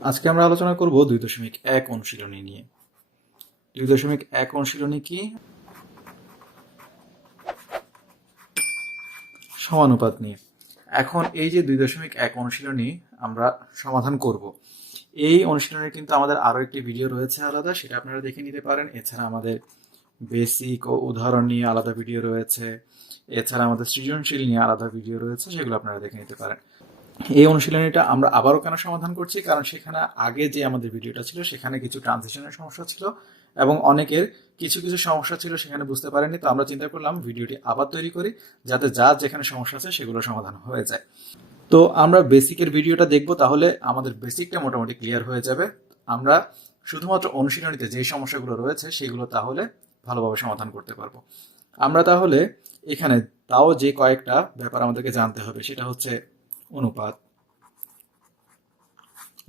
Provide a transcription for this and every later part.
আজকে আমরা আলোচনা করব 2.1 অনুশীলনী নিয়ে। 2.1 অনুশীলনী কি? সমানুপাত নিয়ে। এখন এই যে 2.1 অনুশীলনী আমরা সমাধান করব, এই অনুশীলনে কিন্তু আমাদের আরো একটি ভিডিও রয়েছে আলাদা, সেটা আপনারা দেখে নিতে পারেন। এছাড়া আমাদের বেসিক ও উদাহরণ নিয়ে আলাদা ভিডিও রয়েছে, এছাড়া আমাদের সৃজনশীল নিয়ে আলাদা ভিডিও রয়েছে, সেগুলো আপনারা দেখে নিতে পারেন। এই অনুশীলনীটা আমরা আবারও কেন সমাধান করছি, কারণ সেখানে আগে যে আমাদের ভিডিওটা ছিল সেখানে কিছু ট্রানজিশনের সমস্যা ছিল এবং অনেকের কিছু কিছু সমস্যা ছিল, সেখানে বুঝতে পারেনি। তো আমরা চিন্তা করলাম ভিডিওটি আবার তৈরি করি, যাতে যার যেখানে সমস্যা আছে সেগুলো সমাধান হয়ে যায়। তো আমরা বেসিকের ভিডিওটা দেখব, তাহলে আমাদের বেসিকটা মোটামুটি ক্লিয়ার হয়ে যাবে। আমরা শুধুমাত্র অনুশীলনীতে যে সমস্যাগুলো রয়েছে সেগুলো তাহলে ভালোভাবে সমাধান করতে পারবো। আমরা তাহলে এখানে তাও যে কয়েকটা ব্যাপার আমাদেরকে জানতে হবে, সেটা হচ্ছে অনুপাত।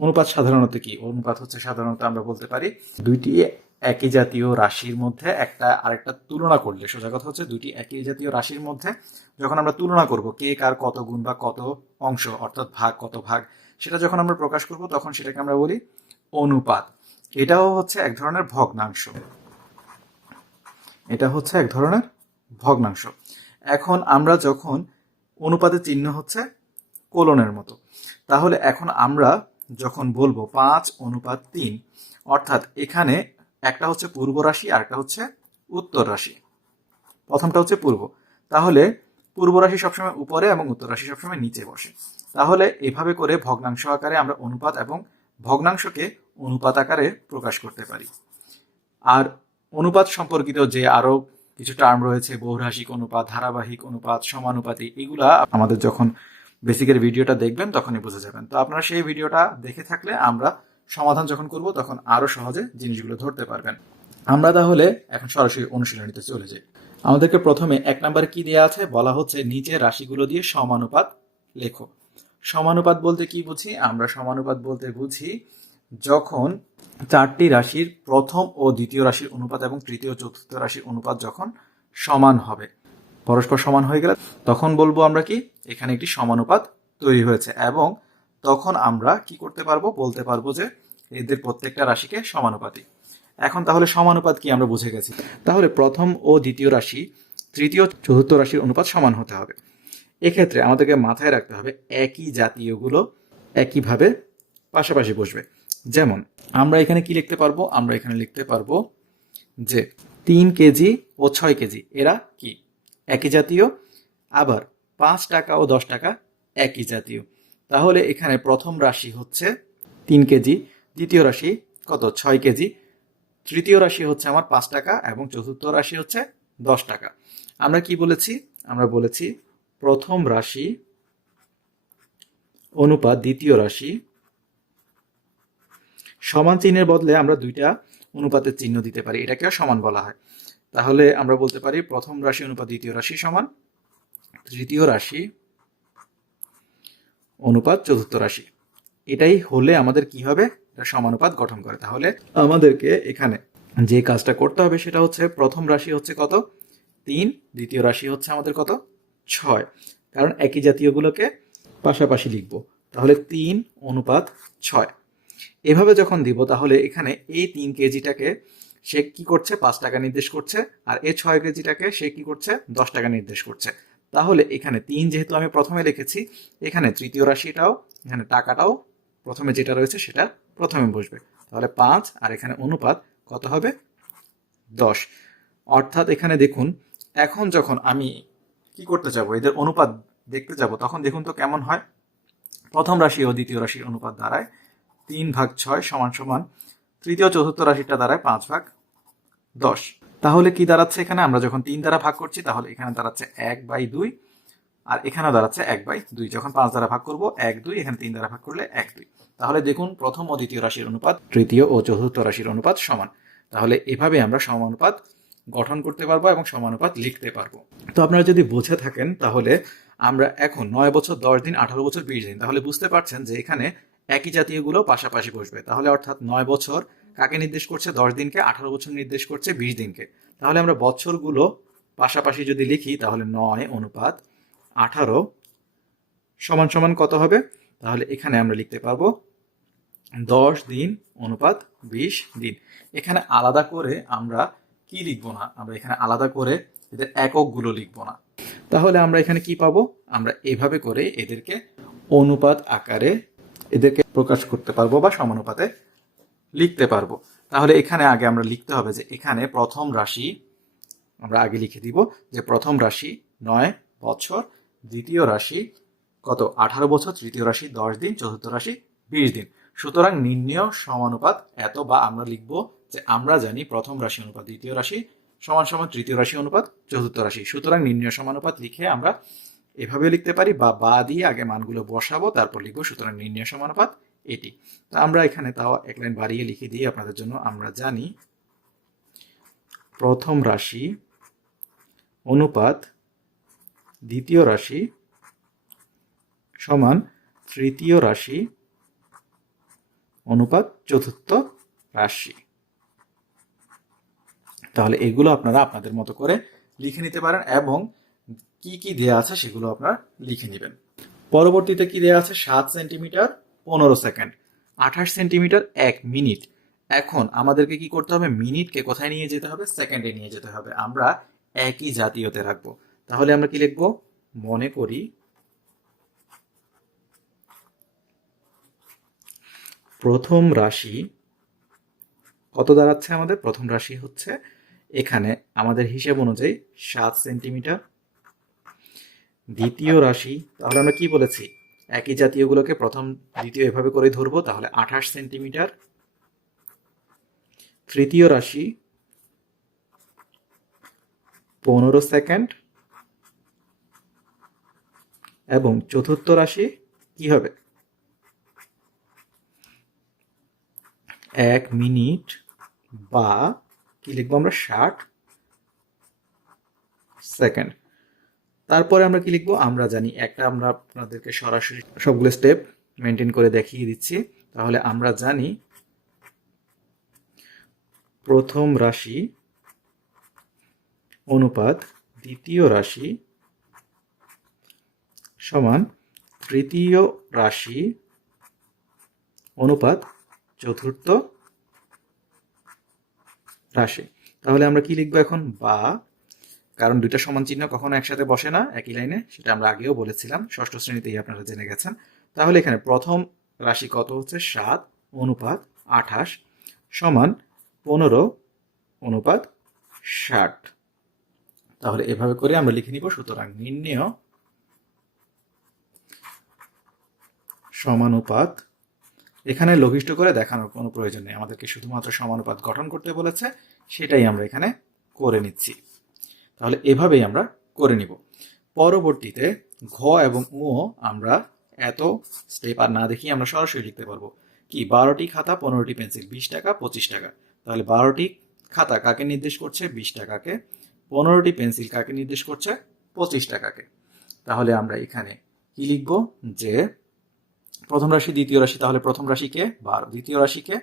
অনুপাত সাধারণত কি? অনুপাত হচ্ছে সাধারণত আমরা বলতে পারি দুইটি একই জাতীয় রাশির মধ্যে একটা আরেকটা তুলনা করলে, সোজা কথা হচ্ছে দুইটি একই জাতীয় রাশির মধ্যে যখন আমরা তুলনা করব কে কার কত গুণ বা কত অংশ, অর্থাৎ ভাগ কত ভাগ, সেটা যখন আমরা প্রকাশ করব তখন সেটাকে আমরা বলি অনুপাত। এটাও হচ্ছে এক ধরনের ভগ্নাংশ। এটা হচ্ছে এক ধরনের ভগ্নাংশ। এখন আমরা যখন অনুপাতের চিহ্ন হচ্ছে কোলনের মতো, তাহলে এখন আমরা যখন বলবো 5:3, অর্থাৎ এখানে একটা হচ্ছে পূর্ব রাশি আর একটা হচ্ছে উত্তর রাশি। প্রথমটা হচ্ছে পূর্ব, তাহলে পূর্ব রাশি সবসময় উপরে এবং উত্তর রাশি সবসময় নিচে বসে। তাহলে এভাবে করে ভগ্নাংশ আকারে আমরা অনুপাত এবং ভগ্নাংশকে অনুপাত আকারে প্রকাশ করতে পারি। আর অনুপাত সম্পর্কিত যে আরো কিছু টার্ম রয়েছে, বহুরাশিক অনুপাত, ধারাবাহিক অনুপাত, সমানুপাতি, এগুলা আমাদের যখন বেসিকের ভিডিওটা দেখবেন তখনই বুঝে যাবেন। তো আপনারা সেই ভিডিওটা দেখে থাকলে আমরা সমাধান যখন করব তখন আরো সহজে জিনিসগুলো ধরতে পারবেন। আমরা তাহলে এখন সরাসরি অনুশীলনীতে চলে যাই। আমাদেরকে প্রথমে 1 নম্বরে কি দেওয়া আছে, বলা হচ্ছে নিচে রাশিগুলো দিয়ে সমানুপাত লেখো। সমানুপাত বলতে কি বুঝি? আমরা সমানুপাত বলতে বুঝি যখন চারটি রাশির প্রথম ও দ্বিতীয় রাশির অনুপাত এবং তৃতীয় চতুর্থ রাশির অনুপাত যখন সমান হবে, পরস্পর সমান হয়ে গেলে তখন বলবো আমরা কি এখানে একটি সমানুপাত তৈরি হয়েছে, এবং তখন আমরা কি করতে পারবো, বলতে পারবো যে এদের প্রত্যেকটা রাশিকে সমানুপাতি। এখন তাহলে সমানুপাত কি আমরা বুঝে গেছি, তাহলে প্রথম ও দ্বিতীয় রাশি তৃতীয় চতুর্থ রাশির অনুপাত সমান হতে হবে। এক্ষেত্রে আমাদেরকে মাথায় রাখতে হবে একই জাতীয়গুলো একইভাবে পাশাপাশি বসবে। যেমন আমরা এখানে কি লিখতে পারবো, আমরা এখানে লিখতে পারবো যে 3 কেজি ও 6 কেজি এরা কি একই জাতীয়, আবার 5 টাকা ও 10 টাকা একই জাতীয়। তাহলে এখানে প্রথম রাশি হচ্ছে 3 কেজি, দ্বিতীয় রাশি কত 6 কেজি, তৃতীয় রাশি হচ্ছে আমার 5 টাকা এবং চতুর্থ রাশি হচ্ছে 10 টাকা। আমরা কি বলেছি? আমরা বলেছি প্রথম রাশি অনুপাত দ্বিতীয় রাশি সমান চিহ্নের বদলে আমরা দুইটা অনুপাতের চিহ্ন দিতে পারি, এটাকেও সমান বলা হয়। তাহলে আমরা বলতে পারি প্রথম রাশি অনুপাত দ্বিতীয় রাশি সমান তৃতীয় রাশি অনুপাত চতুর্থ রাশি। এটাই হলে আমাদের কি হবে, সমানুপাত গঠন করে। তাহলে আমাদেরকে এখানে যে কাজটা করতে হবে সেটা হচ্ছে প্রথম রাশি হচ্ছে কত 3, দ্বিতীয় রাশি হচ্ছে আমাদের কত 6, কারণ একই জাতীয়গুলোকে পাশাপাশি লিখব। তাহলে 3:6। এভাবে যখন দিব তাহলে এখানে এই 3 কেজিটাকে সে কি করছে 5 টাকা নির্দেশ করছে, আর এই 6 কেজিটাকে সে কি করছে 10 টাকা নির্দেশ করছে। তাহলে এখানে 3 যেহেতু আমি প্রথমে লিখেছি, এখানে তৃতীয় রাশিটাও, এখানে টাকাটাও প্রথমে যেটা রয়েছে সেটা প্রথমে বসবে। তাহলে 5 আর এখানে অনুপাত কত হবে 10। অর্থাৎ এখানে দেখুন, এখন যখন আমি কি করতে যাব, এদের অনুপাত দেখতে যাব, তখন দেখুন তো কেমন হয়। প্রথম রাশি ও দ্বিতীয় রাশির অনুপাত দাঁড়ায় 3/6 সমান সমান তৃতীয় চতুর্থ রাশিটা দাঁড়ায় 5/10। তাহলে কি দাঁড়াচ্ছে এখানে, আমরা যখন 3 দ্বারা ভাগ করছি তাহলে এখানে দাঁড়াচ্ছে 1/2, আর এখানে দাঁড়াচ্ছে 1/2। যখন 5 দ্বারা ভাগ করবো 1/2, এখানে 3 দ্বারা ভাগ করলে 1/2। তাহলে দেখুন প্রথম ও দ্বিতীয় রাশির অনুপাত তৃতীয় ও চতুর্থ রাশির অনুপাত সমান। তাহলে এভাবে আমরা সমানুপাত গঠন করতে পারবো এবং সমানুপাত লিখতে পারবো। তো আপনারা যদি বুঝে থাকেন তাহলে আমরা এখন 9 বছর 10 দিন, 18 বছর 20 দিন, তাহলে বুঝতে পারছেন যে এখানে একই জাতীয়গুলো পাশাপাশি বসবে। তাহলে অর্থাৎ 9 বছর কাকে নির্দেশ করছে 10 দিনকে, 18 বছর নির্দেশ করছে 20 দিনকে। তাহলে আমরা বছরগুলো পাশাপাশি যদি লিখি তাহলে 9:18 সমান সমান কত হবে, তাহলে এখানে আমরা লিখতে পারবো 10 দিন অনুপাত 20 দিন। এখানে আলাদা করে আমরা কি লিখবো না, আমরা এখানে আলাদা করে এদের এককগুলো লিখবো না। তাহলে আমরা এখানে কি পাবো, আমরা এভাবে করে এদেরকে অনুপাত আকারে এদেরকে প্রকাশ করতে পারবো বা সমানুপাতে লিখতে পারবো। তাহলে এখানে আগে আমরা লিখতে হবে যে এখানে প্রথম রাশি আমরা আগে লিখে দিব যে প্রথম রাশি 9 বছর, দ্বিতীয় রাশি কত 18 বছর, তৃতীয় রাশি 10 দিন, চতুর্থ রাশি 20 দিন। সুতরাং নির্ণেয় সমানুপাত এত, বা আমরা লিখব যে আমরা জানি প্রথম রাশি অনুপাত দ্বিতীয় রাশি সমান সমান তৃতীয় রাশি অনুপাত চতুর্থ রাশি। সুতরাং নির্ণেয় সমানুপাত লিখে আমরা এভাবে লিখতে পারি, বা দিয়ে আগে মানগুলো বসাবো তারপর লিখবো। সুতরাং নির্ণেয় সমানুপাত এটি। তো আমরা এখানে তাও এক লাইন বাড়িয়ে লিখে দিই আপনাদের জন্য। আমরা জানি প্রথম রাশি অনুপাত দ্বিতীয় রাশি সমান তৃতীয় রাশি অনুপাত চতুর্থ রাশি। তাহলে এগুলো আপনারা আপনাদের মতো করে লিখে নিতে পারেন, এবং কি কি দেয়া আছে সেগুলো আপনারা লিখে নেবেন। পরবর্তীতে কি দেয়া আছে, 7 সেন্টিমিটার 15 সেকেন্ড, 28 সেন্টিমিটার 1 মিনিট। এখন আমাদেরকে কি করতে হবে, মিনিটকে কোথায় নিয়ে যেতে হবে, সেকেন্ডে নিয়ে যেতে হবে। আমরা একই জাতীয়তে রাখবো। তাহলে আমরা কি লিখবো, মনে করি প্রথম রাশি কত দাঁড়াচ্ছে, আমাদের প্রথম রাশি হচ্ছে এখানে আমাদের হিসাব অনুযায়ী 7 সেন্টিমিটার। দ্বিতীয় রাশি, তাহলে আমরা কি বলেছি, একই জাতীয়গুলোকে প্রথম দ্বিতীয় এভাবে করে ধরবো, তাহলে 28 সেন্টিমিটার। তৃতীয় রাশি 15 সেকেন্ড, এবং চতুর্থ রাশি কি হবে, 1 মিনিট, বা কি লিখবো আমরা 60 সেকেন্ড। তারপরে আমরা কি লিখবো, আমরা জানি একটা, আমরা আপনাদেরকে সরাসরি সবগুলো স্টেপ মেনটেন করে দেখিয়ে দিচ্ছি। তাহলে আমরা জানি প্রথম রাশি অনুপাত দ্বিতীয় রাশি সমান তৃতীয় রাশি অনুপাত চতুর্থ রাশি। তাহলে আমরা কি লিখবো এখন, বা, কারণ দুইটা সমান চিহ্ন কখনো একসাথে বসে না একই লাইনে, সেটা আমরা আগেও বলেছিলাম, ষষ্ঠ শ্রেণীতেই আপনারা জেনে গেছেন। তাহলে এখানে প্রথম রাশি কত হচ্ছে, 7 অনুপাত 28 সমান 15 অনুপাত 60। তাহলে এভাবে করে আমরা লিখে নিব। সুতরাং নির্ণেয় সমানুপাত, এখানে লঘিষ্ঠ করে দেখানোর কোনো প্রয়োজন নেই, আমাদেরকে শুধুমাত্র সমানুপাত গঠন করতে বলেছে, সেটাই আমরা এখানে করে নিচ্ছি। তাহলে এভাবেই আমরা করে নিব। পরবর্তীতে ঘ এবং উ আমরা এত স্টেপ আর না দেখি আমরা সরাসরি লিখতে পারবো। কি, 12টি খাতা 15টি পেন্সিল, 20 টাকা 25 টাকা। তাহলে 12টি খাতা কাকে নির্দেশ করছে, 20 টাকাকে। 15টি পেন্সিল কাকে নির্দেশ করছে, 25 টাকাকে। তাহলে আমরা এখানে কি লিখবো, যে প্রথম রাশি দ্বিতীয় রাশি, তাহলে প্রথম রাশিকে 12, দ্বিতীয় রাশিকে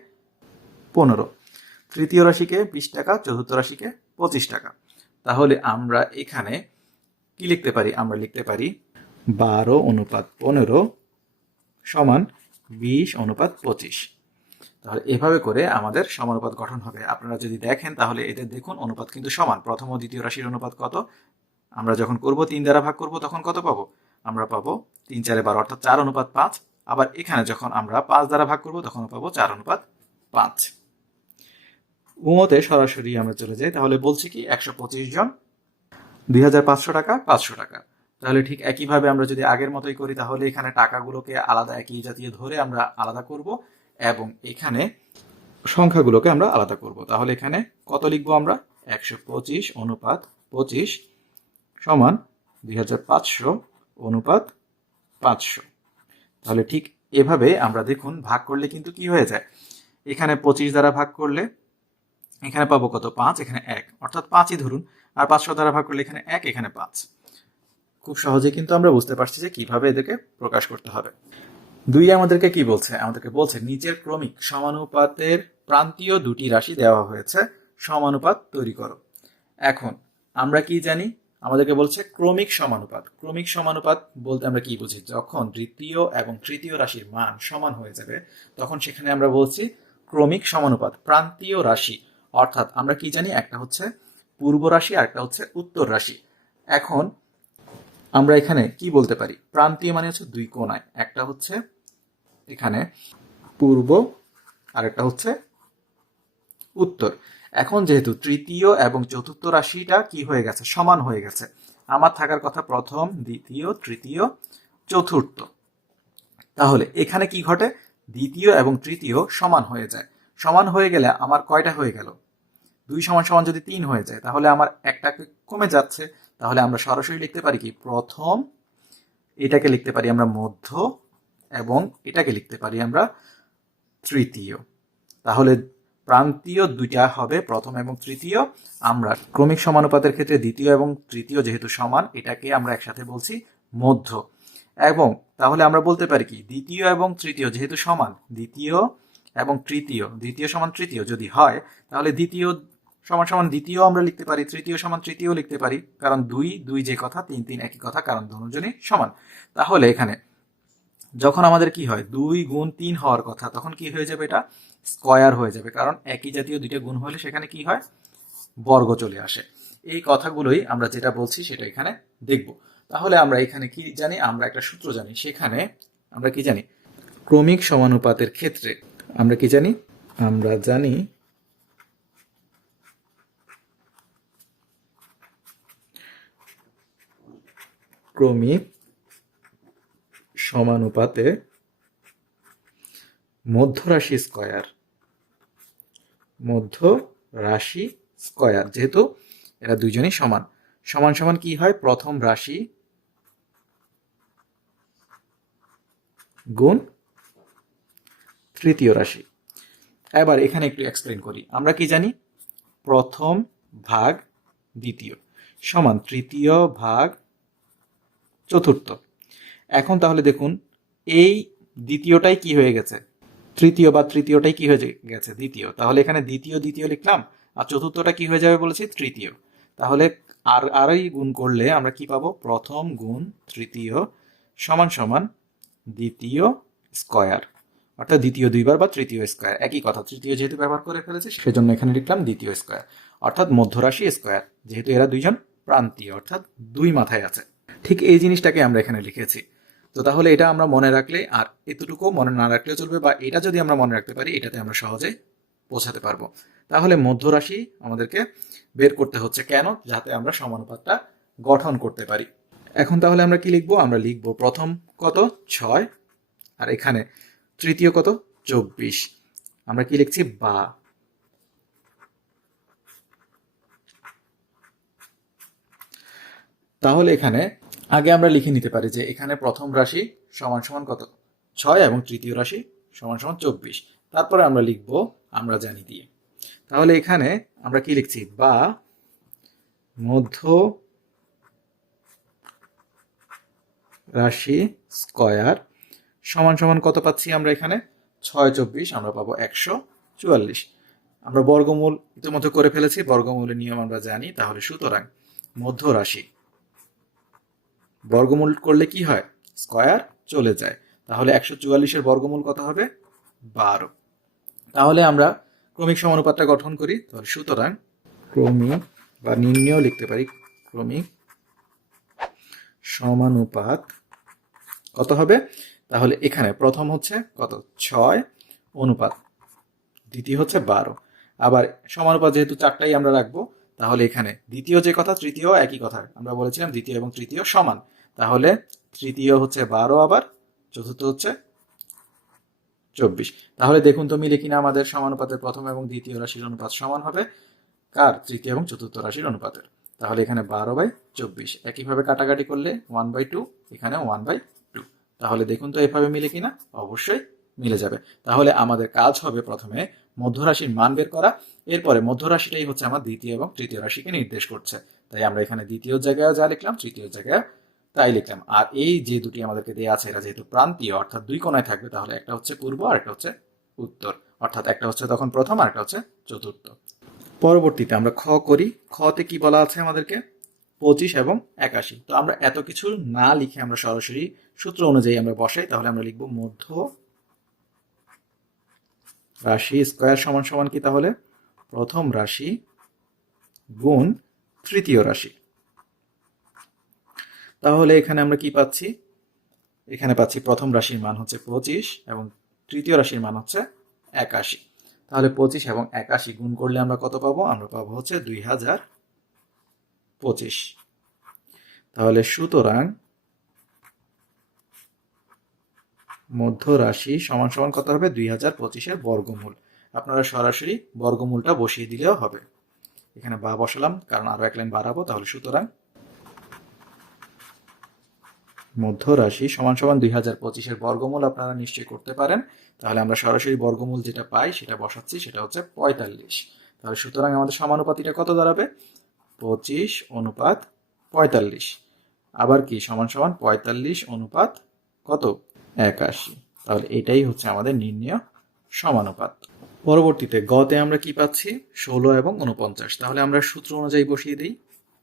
15, তৃতীয় রাশিকে 20 টাকা, চতুর্থ রাশিকে 25 টাকা। তাহলে আমরা এখানে কি লিখতে পারি, আমরা লিখতে পারি 12 অনুপাত 15 সমান 20 অনুপাত 25। তাহলে এভাবে করে আমাদের সমানুপাত গঠন হবে। আপনারা যদি দেখেন তাহলে এদের দেখুন অনুপাত কিন্তু সমান। প্রথম ও দ্বিতীয় রাশির অনুপাত কত, আমরা যখন করব 3 দ্বারা ভাগ করব তখন কত পাবো, আমরা পাবো 3 4 12, অর্থাৎ 4 অনুপাত 5। আবার এখানে যখন আমরা 5 দ্বারা ভাগ করব তখন পাবো 4 অনুপাত 5। উমতে সরাসরি আমরা চলে যাই। তাহলে বলছি কি, 125 জন, 2500 টাকা, 500 টাকা। তাহলে ঠিক একইভাবে আমরা যদি আগের মতোই করি, তাহলে এখানে টাকাগুলোকে আলাদা একই জাতীয় ধরে আমরা আলাদা করব, এবং এখানে সংখ্যাগুলোকে আমরা আলাদা করব। তাহলে এখানে কত লিখবো আমরা, 125 অনুপাত 25 সমান 2500 অনুপাত 500। তাহলে ঠিক এভাবে আমরা দেখুন ভাগ করলে কিন্তু কি হয়ে যায়, এখানে 25 দ্বারা ভাগ করলে এখানে পাবো কত, 5, এখানে 1, অর্থাৎ 5ই ধরুন। আর 500 দ্বারা ভাগ করলে এখানে 1, এখানে 5। খুব সহজে কিন্তু আমরা বুঝতে পারছি যে কিভাবে এদেরকে প্রকাশ করতে হবে। 2 আমাদেরকে কি বলছে, আমাদেরকে বলছে নিচের ক্রমিক সমানুপাতের প্রান্তীয় দুটি রাশি দেওয়া হয়েছে, সমানুপাত তৈরি করো। এখন আমরা কি জানি, আমাদেরকে বলছে ক্রমিক সমানুপাত। ক্রমিক সমানুপাত বলতে আমরা কি বুঝি? যখন দ্বিতীয় এবং তৃতীয় রাশির মান সমান হয়ে যাবে তখন সেখানে আমরা বলছি ক্রমিক সমানুপাত। প্রান্তীয় রাশি অর্থাৎ আমরা কি জানি, একটা হচ্ছে পূর্ব রাশি আর একটা হচ্ছে উত্তর রাশি। এখন আমরা এখানে কি বলতে পারি? প্রান্তীয় মানে হচ্ছে দুই কোণায়, একটা হচ্ছে এখানে পূর্ব আর একটা হচ্ছে উত্তর। এখন যেহেতু তৃতীয় এবং চতুর্থ রাশিটা কি হয়ে গেছে? সমান হয়ে গেছে। আমার থাকার কথা প্রথম, দ্বিতীয়, তৃতীয়, চতুর্থ। তাহলে এখানে কি ঘটে? দ্বিতীয় এবং তৃতীয় সমান হয়ে যায়। সমান হয়ে গেলে আমার কয়টা হয়ে গেল? 2 সমান সমান যদি 3 হয়ে যায় তাহলে আমার একটা কমে যাচ্ছে। তাহলে আমরা সরাসরি লিখতে পারি কি? প্রথম, এটাকে লিখতে পারি আমরা মধ্য, এবং এটাকে লিখতে পারি আমরা তৃতীয়। তাহলে প্রান্তীয় দুইটা হবে প্রথম এবং তৃতীয়। আমরা ক্রমিক সমানুপাতের ক্ষেত্রে দ্বিতীয় এবং তৃতীয় যেহেতু সমান, এটাকে আমরা একসাথে বলছি মধ্য। এবং তাহলে আমরা বলতে পারি কি? দ্বিতীয় এবং তৃতীয় যেহেতু সমান, দ্বিতীয় এবং তৃতীয়, দ্বিতীয় সমান তৃতীয় যদি হয় তাহলে দ্বিতীয় সমান সমান দ্বিতীয় আমরা লিখতে পারি, তৃতীয় সমান তৃতীয় লিখতে পারি, কারণ দুই দুই যে কথা, তিন তিন একই কথা, কারণ দুজনই সমান। তাহলে এখানে যখন আমাদের কি হয়? 2 গুণ 3 হওয়ার কথা, তখন কি হয়ে যাবে? এটা স্কয়ার হয়ে যাবে, কারণ একই জাতীয় দুইটা গুণ হলে সেখানে কি হয়? বর্গ চলে আসে। এই কথাগুলোই আমরা যেটা বলছি সেটা এখানে দেখব। তাহলে আমরা এখানে কি জানি? আমরা একটা সূত্র জানি। সেখানে আমরা কি জানি? ক্রমিক সমানুপাতের ক্ষেত্রে আমরা কি জানি? আমরা জানি ক্রমিক সমানুপাতে মধ্যরাশি স্কয়ার, মধ্য রাশি স্কয়ার, যেহেতু এরা দুইজনই সমান, সমান সমান কি হয়? প্রথম রাশি গুণ তৃতীয় রাশি। এবার এখানে একটু এক্সপ্লেন করি। আমরা কি জানি? প্রথম ভাগ দ্বিতীয় সমান তৃতীয় ভাগ চতুর্থ। এখন তাহলে দেখুন, এই দ্বিতীয়টাই কি হয়ে গেছে? তৃতীয়, বা তৃতীয়টাই কি হয়ে গেছে? দ্বিতীয়। তাহলে এখানে দ্বিতীয় দ্বিতীয় লিখলাম, আর চতুর্থটা কি হয়ে যাবে বলেছি? তৃতীয়। তাহলে আরই গুণ করলে আমরা কি পাবো? প্রথম গুণ তৃতীয় সমান সমান দ্বিতীয় স্কয়ার, অর্থাৎ দ্বিতীয় দুইবার বা তৃতীয় স্কয়ার, একই কথা। তৃতীয় যেহেতু ব্যবহার করে ফেলেছে সেজন্য এখানে লিখলাম দ্বিতীয় স্কয়ার, অর্থাৎ মধ্যরাশি স্কয়ার, যেহেতু এরা দুইজন প্রান্তীয় অর্থাৎ দুই মাথায় আছে। ঠিক এই জিনিসটাকে আমরা এখানে লিখেছি। তো তাহলে এটা আমরা মনে রাখলে, আর এতটুকু মনে না রাখলেও চলবে, বা এটা যদি আমরা মনে রাখতে পারি এটাতে আমরা সহজে পৌঁছাতে পারবো। তাহলে মধ্যরাশি আমাদেরকে বের করতে হচ্ছে কেন? যাতে আমরা সমানুপাতটা গঠন করতে পারি। এখন তাহলে আমরা কি লিখবো? আমরা লিখবো প্রথম কত? 6, আর এখানে তৃতীয় কত? 24। আমরা কি লিখছি? বা। তাহলে এখানে আগে আমরা লিখে নিতে পারি যে এখানে প্রথম রাশি সমান সমান কত? 6, এবং তৃতীয় রাশি সমান সমান 24। তারপরে আমরা লিখব আমরা জানি দিয়ে। তাহলে এখানে আমরা কি লিখছি? বা মধ্য রাশি স্কয়ার সমান সমান কত পাচ্ছি আমরা এখানে? 6, 24, আমরা পাবো 144। আমরা বর্গমূল ইতিমধ্যে করে ফেলেছি, বর্গমূলের নিয়ম আমরা জানি। তাহলে সুতরাং মধ্য রাশি বর্গমূল করলে কি হয়? স্কয়ার চলে যায়। তাহলে 144-এর বর্গমূল কত হবে? 12। তাহলে আমরা ক্রমিক সমানুপাতটা গঠন করি। তাহলে সুতরাং ক্রমিক, বা নির্ণয় লিখতে পারি, ক্রমিক সমানুপাত কত হবে? তাহলে এখানে প্রথম হচ্ছে কত? 6 অনুপাত, দ্বিতীয় হচ্ছে 12। আবার সমানুপাত যেহেতু চারটাই আমরা রাখবো, তাহলে এখানে দ্বিতীয় যে কথা, তৃতীয় একই কথা। আমরা বলেছিলাম দ্বিতীয় এবং তৃতীয় সমান। তাহলে তৃতীয় হচ্ছে 12, আবার চতুর্থ হচ্ছে 24। তাহলে দেখুন তো মিলে কিনা আমাদের সমানুপাতের প্রথম এবং দ্বিতীয় রাশির অনুপাত সমান হবে কার? তৃতীয় এবং চতুর্থ রাশির অনুপাতের। তাহলে এখানে 12/24। একইভাবে কাটাকাটি করলে 1/2, এখানে 1/2। তাহলে দেখুন তো এভাবে মিলে কিনা? অবশ্যই মিলে যাবে। তাহলে আমাদের কাজ হবে প্রথমে মধ্যরাশির মান বের করা, এরপরে মধ্যরাশিটাই হচ্ছে আমার দ্বিতীয় এবং তৃতীয় রাশিকে নির্দেশ করছে। তাই আমরা এখানে দ্বিতীয় জায়গায় যা লিখলাম, তৃতীয় জায়গায় তাই লিখলাম। আর এই যে দুটি আমাদেরকে দেওয়া আছে, এরা যেহেতু প্রান্তীয় অর্থাৎ দুই কোণায় থাকবে, তাহলে একটা হচ্ছে পূর্ব আর একটা হচ্ছে উত্তর, অর্থাৎ একটা হচ্ছে তখন প্রথম আর একটা হচ্ছে চতুর্থ। পরবর্তীতে আমরা খ করি। খতে কি বলা আছে আমাদেরকে? 25 এবং 81। তো আমরা এত কিছু না লিখে আমরা সরাসরি সূত্র অনুযায়ী আমরা বসাই। তাহলে আমরা লিখব মধ্য রাশি স্কয়ার সমান সমান কি, তাহলে প্রথম রাশি গুণ তৃতীয় রাশি। তাহলে এখানে আমরা কি পাচ্ছি, এখানে পাচ্ছি প্রথম রাশির মান হচ্ছে 25 এবং তৃতীয় রাশির মান হচ্ছে 81। তাহলে 25 এবং 81 গুণ করলে আমরা কত পাবো, আমরা পাবো হচ্ছে 2025। তাহলে সুতরাং মধ্য রাশি সমান সমান কত হবে, 2025-এর বর্গমূল। আপনারা সরাসরি বর্গমূলটা বসিয়ে দিলেও হবে। এখানে বা বসালাম কারণ আরো এক লাইন বাড়াবো। তাহলে সুতরাং মধ্য রাশি সমান সমান 2025-এর বর্গমূল আপনারা নিশ্চয়ই করতে পারেন। তাহলে আমরা সরাসরি বর্গমূল যেটা পাই সেটা বসাচ্ছি, সেটা হচ্ছে 45। তাহলে সুতরাং আমাদের সমানুপাতিটা কত দাঁড়াবে, 25:45। আবার কি সমান সমান 45 অনুপাত কত, 81। তাহলে এটাই হচ্ছে আমাদের নির্ণেয় সমানুপাত। পরবর্তীতে গতে আমরা কি পাচ্ছি, 16 এবং 49। তাহলে আমরা সূত্র অনুযায়ী বসিয়ে দিই,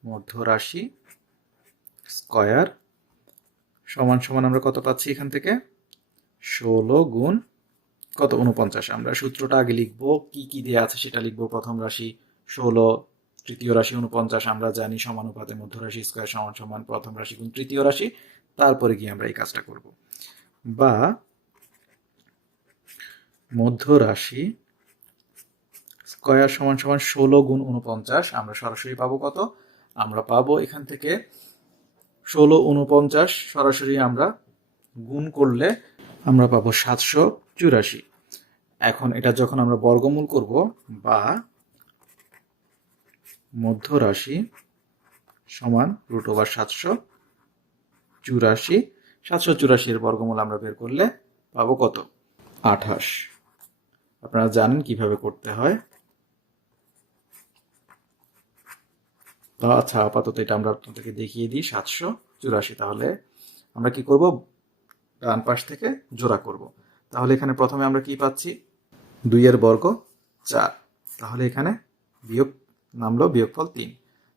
মধ্য রাশি স্কয়ার সমান সমান আমরা কত পাচ্ছি এখান থেকে, 16 গুণ কত 49। আমরা সূত্রটা আগে লিখবো, কি কি দেওয়া আছে সেটা লিখবো। প্রথম রাশি 16, তৃতীয় রাশি 49, আমরা জানি সমানুপাতে মধ্য রাশি স্কয়ার সমান সমান প্রথম রাশি গুণ তৃতীয় রাশি। তারপরে গিয়ে আমরা এই কাজটা করব, বা মধ্য রাশি স্কয়ার সমান সমান 16 গুণ 49। আমরা সরাসরি পাবো কত, আমরা পাবো এখান থেকে 16 49 সরাসরি আমরা গুণ করলে আমরা পাবো 784। এখন এটা যখন আমরা বর্গমূল করব, বা মধ্য রাশি সমান √784, 784 এর বর্গমূল আমরা বের করলে পাবো কত, 28। আপনারা জানেন কিভাবে করতে হয়। আচ্ছা, আপাতত এটা আমরা আপনাদেরকে দেখিয়ে দিই, 784। তাহলে আমরা কি করব, ডান পাশ থেকে জোড়া করব। তাহলে এখানে প্রথমে আমরা কি পাচ্ছি, 2 এর বর্গ 4। তাহলে এখানে বিয়োগ নামলো, বিয়োগফল 3।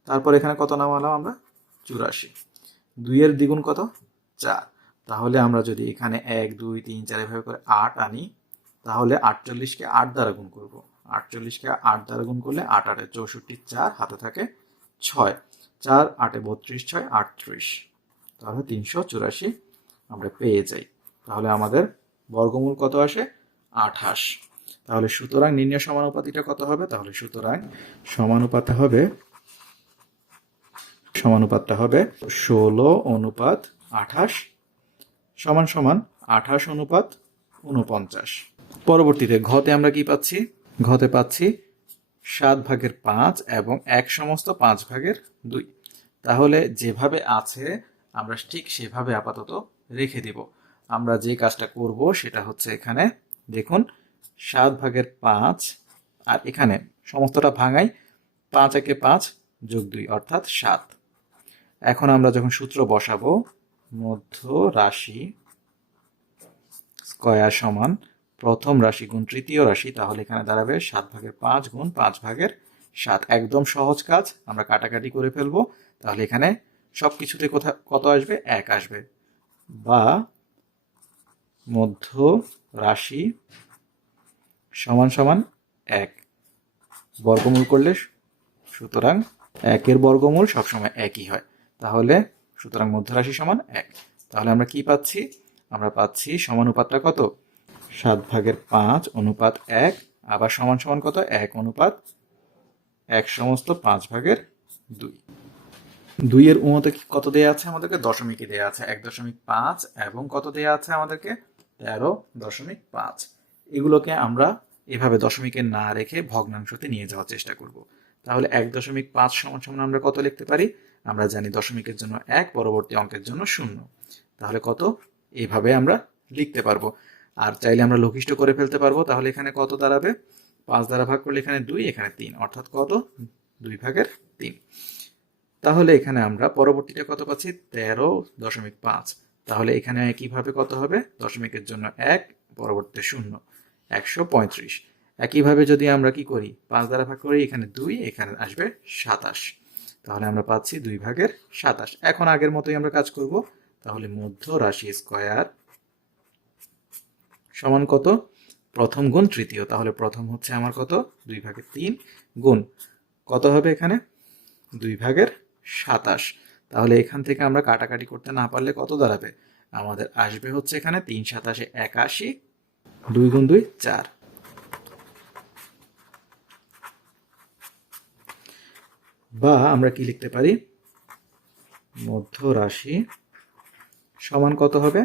তারপর এখানে কত নামালাম আমরা, 84। 2 এর দ্বিগুণ কত, 4। তাহলে আমরা যদি এখানে 1 2 3 4 এভাবে করে 8 আনি, তাহলে 48-কে 8 দ্বারা গুণ করব। 48-কে 8 দ্বারা গুণ করলে 8 8 64, 4 হাতে থাকে 6, 4 8 32, 6 38। তাহলে 384 আমরা পেয়ে যাই। তাহলে আমাদের বর্গমূল কত আসে, 28। তাহলে সুতরাং নির্ণেয় সমানুপাতিটা কত হবে, তাহলে সুতরাং সমানুপাতটা হবে 16:28 সমান সমান 28:49। পরবর্তীতে ঘতে আমরা কি পাচ্ছি, ঘতে পাচ্ছি 7/5 এবং 1/5/2। তাহলে যেভাবে আছে আমরা ঠিক সেভাবে আপাতত রেখে দিব। আমরা যে কাজটা করব সেটা হচ্ছে, এখানে দেখুন 7/5 আর এখানে সমস্তটা ভাঙাই, 5 একে 5 যোগ 2 অর্থাৎ 7। এখন আমরা যখন সূত্র বসাবো, মধ্য রাশি স্কয়ার সমান প্রথম রাশি গুণ তৃতীয় রাশি, তাহলে এখানে দাঁড়াবে 7/5 গুণ 5/7। একদম সহজ কাজ, আমরা কাটাকাটি করে ফেলবো। তাহলে এখানে সবকিছুতে কত আসবে, 1 আসবে। বা মধ্য রাশি সমান সমান 1, বর্গমূল করলে সুতরাং 1 এর বর্গমূল সবসময় একই হয়। তাহলে সুতরাং মধ্য রাশি সমান 1। তাহলে আমরা কি পাচ্ছি, আমরা পাচ্ছি সমানুপাতটা কত, 7/5 অনুপাত 1, আবার সমান সমান কত, 1 অনুপাত 1/5/2। 2 এর উমতে কত দেয়া আছে আমাদেরকে, দশমিকে দেয়া আছে 1.5 এবং কত দেয়া আছে আমাদেরকে, 13.5। এগুলোকে আমরা এভাবে দশমিকে না রেখে ভগ্নাংশতে নিয়ে যাওয়ার চেষ্টা করব। তাহলে 1.5 সমান সমান আমরা কত লিখতে পারি, আমরা জানি দশমিকের জন্য 1, পরবর্তী অঙ্কের জন্য 0। তাহলে কত, এইভাবে আমরা লিখতে পারবো। আর চাইলে আমরা লঘিষ্ঠ করে ফেলতে পারবো। তাহলে এখানে কত দাঁড়াবে, 5 দ্বারা ভাগ করলে এখানে 2, এখানে 3, অর্থাৎ কত, 2/3। তাহলে এখানে আমরা পরবর্তীটা কত পাচ্ছি, 13.5। তাহলে এখানে একইভাবে কত হবে, দশমিকের জন্য 1, পরবর্তীতে 0, 135। একইভাবে যদি আমরা কি করি, 5 দ্বারা ভাগ করি, এখানে 2, এখানে আসবে 27। তাহলে আমরা পাচ্ছি 2/27। এখন আগের মতোই আমরা কাজ করব। তাহলে মধ্য রাশি স্কয়ার সমান কত? প্রথম গুণ তৃতীয়। তাহলে প্রথম হচ্ছে আমার কত? 2/3 গুণ কত হবে এখানে? 2/27। তাহলে এখান থেকে আমরা কাটাকাটি করতে না পারলে কত দাঁড়াবে? আমাদের আসবে হচ্ছে এখানে 3 × 7 = 81, 2 × 2 = 4। বা আমরা কি লিখতে পারি? মধ্য রাশি সমান কত হবে?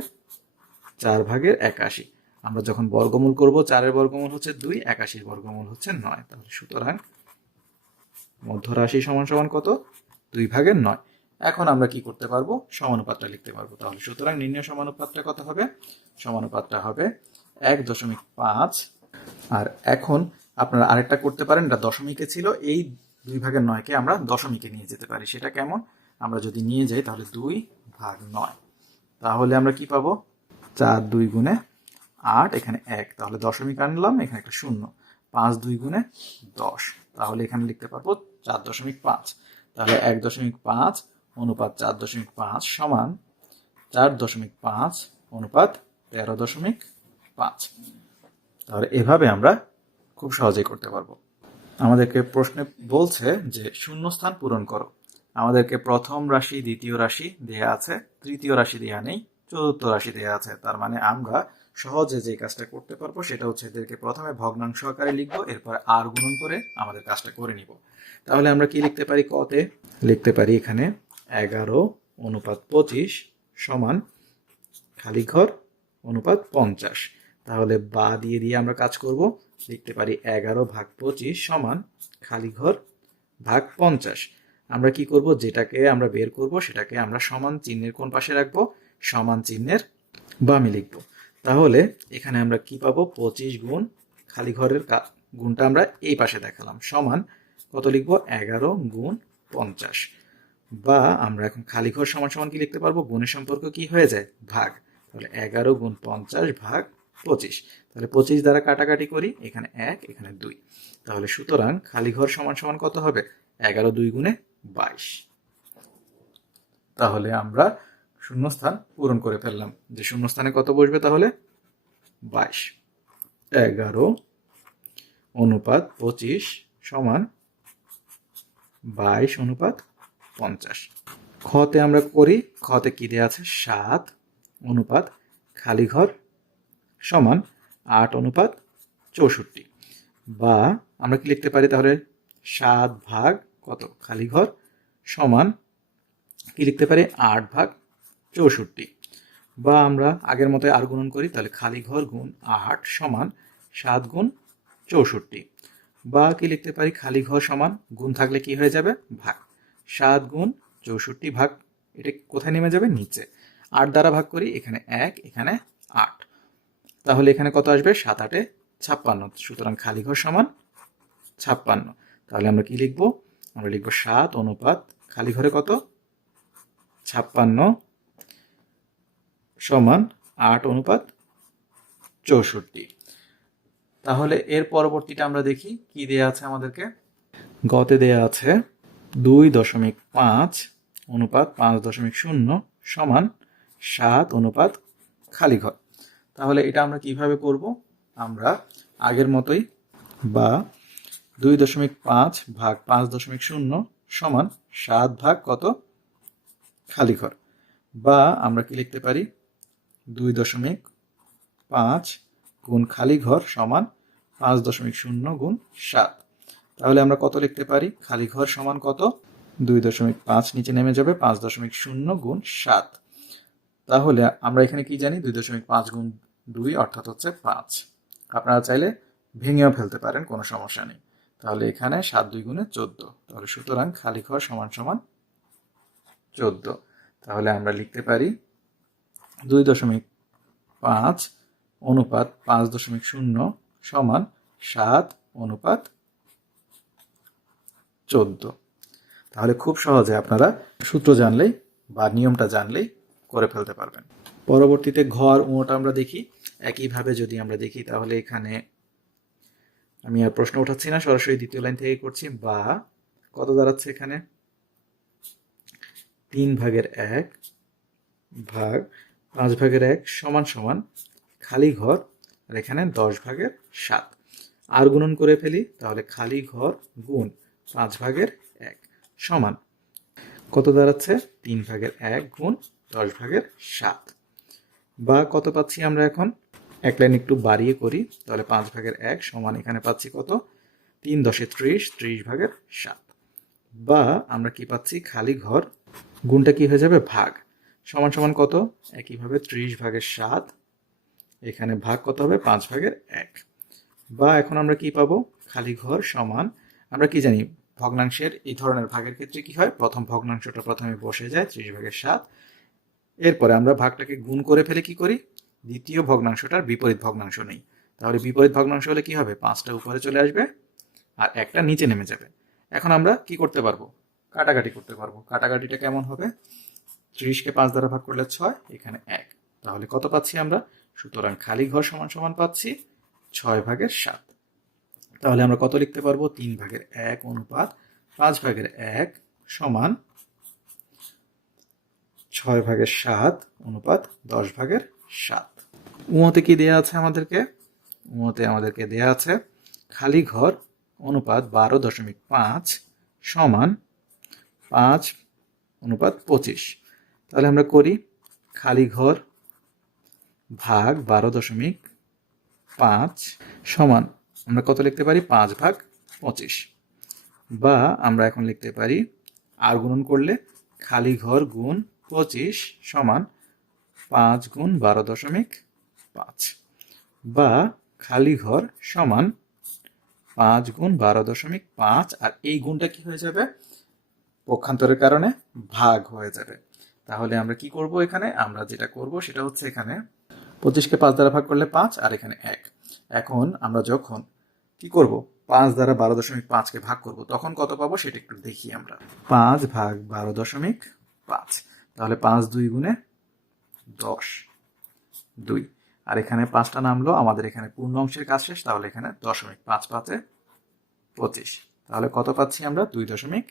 4/81। আমরা যখন বর্গমূল করব, 4-এর বর্গমূল হচ্ছে 2, 81-র বর্গমূল হচ্ছে 9। তাহলে সুতরাং মধ্য রাশি সমান সমান কত? 2/9। এখন আমরা কি করতে পারবো? সমানুপাতটা লিখতে পারবো। তাহলে সুতরাং নির্ণয় সমানুপাতটা কত হবে? সমানুপাতটা হবে 1.5। আর এখন আপনারা আরেকটা করতে পারেন, এটা দশমিকে ছিল, এই 2/9কে আমরা দশমিকে নিয়ে যেতে পারি। সেটা কেমন? আমরা যদি নিয়ে যাই তাহলে 2/9, তাহলে আমরা কি পাবো? 4 2 গুণে 8, এখানে 1, তাহলে দশমিক আনলাম, এখানে একটা 0। 5 2 গুণে 10, তাহলে এখানে লিখতে পারবো 4.5। তাহলে 1.5 অনুপাত 4.5 সমান 4.5 অনুপাত 13.5। তাহলে এভাবে আমরা খুব সহজেই করতে পারবো। আমাদেরকে প্রশ্নে বলছে যে শূন্যস্থান পূরণ করো। আমাদেরকে প্রথম রাশি, দ্বিতীয় রাশি দেয়া আছে, তৃতীয় রাশি দেয়া নেই, চতুর্থ রাশি দেয়া আছে। তার মানে আমরা সহজে যে কাজটা করতে পারবো সেটা হচ্ছে এদেরকে প্রথমে ভগ্নাংশ আকারে লিখবো, এরপর আর গুণন করে আমাদের কাজটা করে নিব। তাহলে আমরা কি লিখতে পারি? কতে লিখতে পারি এখানে 11/25 সমান খালি ঘর অনুপাত 50। তাহলে বা দিয়ে দিয়ে আমরা কাজ করব। লিখতে পারি 11/25 সমান খালি ঘর ভাগ 50। আমরা কি করব? যেটাকে আমরা বের করব সেটাকে আমরা সমান চিহ্নের কোন পাশে রাখবো? সমান চিহ্নের বামে লিখব। তাহলে এখানে আমরা কি পাবো? 25 গুণ খালি ঘরের গুণটা আমরা এই পাশে দেখালাম, সমান কত লিখবো? 11 গুণ 50। বা আমরা এখন খালি ঘর সমান সমান কি লিখতে পারবো? গুণের সম্পর্ক কি হয়ে যায়? ভাগ। তাহলে 11 গুণ 50 ভাগ 25। তাহলে 25 দ্বারা কাটাকাটি করি, এখানে 1, এখানে 2। তাহলে সুতরাং খালি ঘর সমান সমান কত হবে? 11 2 গুণে 22। তাহলে আমরা শূন্যস্থান পূরণ করে ফেললাম। যে শূন্যস্থানে কত বসবে? তাহলে 22। 11/25 সমান 22/50। খতে আমরা করি। খতে কি দেওয়া আছে? 7 অনুপাত খালি ঘর সমান 8/64। বা আমরা কি লিখতে পারি? তাহলে 7 ভাগ কত? খালি ঘর সমান কি লিখতে পারি? 8/64। বা আমরা আগের মতো আর গুণন করি। তাহলে খালি ঘর গুণ 8 সমান 7 গুণ 64। বা কি লিখতে পারি? খালি ঘর সমান গুণ থাকলে কি হয়ে যাবে? ভাগ। 7 গুণ 64 ভাগ, এটা কোথায় নেমে যাবে? নিচে। 8 দ্বারা ভাগ করি, এখানে 1, এখানে 8। তাহলে এখানে কত আসবে? 7 8 56। সুতরাং খালি ঘর সমান 56। তাহলে আমরা কি লিখবো? আমরা লিখবো 7 অনুপাত খালি ঘরে কত? 56 সমান 8/64। তাহলে এর পরবর্তীটা আমরা দেখি কি দেয়া আছে আমাদেরকে। গতে দেয়া আছে 2.5 অনুপাত 5.0 সমান 7 অনুপাত খালি ঘর। তাহলে এটা আমরা কিভাবে করব? আমরা আগের মতোই, বা 2.5 ভাগ 5.0 সমান 7 ভাগ কত? খালি ঘর। বা আমরা কি লিখতে পারি? 2.5 গুণ খালি ঘর সমান 5.0 গুণ 7। তাহলে আমরা কত লিখতে পারি? খালি ঘর সমান কত? 2.5 নিচে নেমে যাবে, 5.0 গুণ 7। তাহলে আমরা এখানে কি জানি? 2.5 গুণ 2 অর্থাৎ হচ্ছে 5। আপনারা চাইলে ভেঙেও ফেলতে পারেন, কোনো সমস্যা নেই। তাহলে এখানে 7 2 গুণে 14। তাহলে সুতরাং খালি ঘর সমান সমান 14। তাহলে আমরা লিখতে পারি 2.5 অনুপাত 5.0 সমান 7 অনুপাত 14। তাহলে খুব সহজে আপনারা সূত্র জানলেই বা নিয়মটা জানলেই করে ফেলতে পারবেন। পরবর্তীতে ঘর ওটা আমরা দেখি। একইভাবে যদি আমরা দেখি তাহলে এখানে আমি আর প্রশ্ন উঠাচ্ছি না, সরাসরি দ্বিতীয় লাইন থেকে করছি। বা কত দাঁড়াচ্ছে এখানে? 3/1 ভাগ 5/1 সমান সমান খালি ঘর, আর এখানে 10/7। আর গুণন করে ফেলি, তাহলে খালি ঘর গুণ 5/1 সমান কত দাঁড়াচ্ছে? 3/1 গুণ 10/7। বা কত পাচ্ছি আমরা এখন? এক লাইন একটু বাড়িয়ে করি, তাহলে 5/1 সমান এখানে পাচ্ছি কত? 3 × 10 = 30/7। বা আমরা কি পাচ্ছি? খালি ঘর গুণটা কি হয়ে যাবে? ভাগ সমান সমান কত? একইভাবে 30/7, এখানে ভাগ কত হবে? 5/1। বা এখন আমরা কি পাবো? খালি ঘর সমান, আমরা কি জানি ভগ্নাংশের এই ধরনের ভাগের ক্ষেত্রে কি হয়? প্রথম ভগ্নাংশটা প্রথমে বসে যায় 30/7, এরপরে আমরা ভাগটাকে গুণ করে ফেলে কি করি? দ্বিতীয় ভগ্নাংশটার বিপরীত ভগ্নাংশ নেই। তাহলে বিপরীত ভগ্নাংশ হলে কি হবে? 5টা উপরে চলে আসবে আর একটা নিচে নেমে যাবে। এখন আমরা কি করতে পারবো? কাটাকাটি করতে পারবো। কাটাকাটিটা কেমন হবে? 30কে 5 দ্বারা ভাগ করলে 6, এখানে 1। তাহলে কত পাচ্ছি আমরা? সুতরাং খালি ঘর সমান সমান পাচ্ছি 6/7। তাহলে আমরা কত লিখতে পারবো? 3/1 অনুপাত 5/1 সমান 6/7 অনুপাত 10/7। উমতে কি দেয়া আছে আমাদেরকে? উমতে আমাদেরকে দেয়া আছে খালি ঘর অনুপাত 12.5 সমান 5/25। তাহলে আমরা করি খালি ঘর ভাগ 12.5 সমান আমরা কত লিখতে পারি? 5/25। বা আমরা এখন লিখতে পারি আর গুণন করলে খালি ঘর গুণ 25 সমান 5 গুণ 12.5। বা খালি ঘর সমান 5 গুণ 12.5, আর এই গুণটা কি হয়ে যাবে? পক্ষান্তরের কারণে ভাগ হয়ে যাবে। তাহলে আমরা কি করব? এখানে আমরা যেটা করব সেটা হচ্ছে এখানে 25কে 5 দ্বারা ভাগ করলে 5 আর এখানে 1। এখন আমরা যখন কি করব? 5 দ্বারা 12.5কে ভাগ করব, তখন কত পাবো সেটা একটু দেখি আমরা। 5 ভাগ 12.5, তাহলে 5 2 গুণে 10, 2। আর এখানে 5টা নামলো, আমাদের এখানে পূর্ণ অংশের কাজ শেষ, তাহলে এখানে 0.5 25। তাহলে কত পাচ্ছি আমরা? 2.5।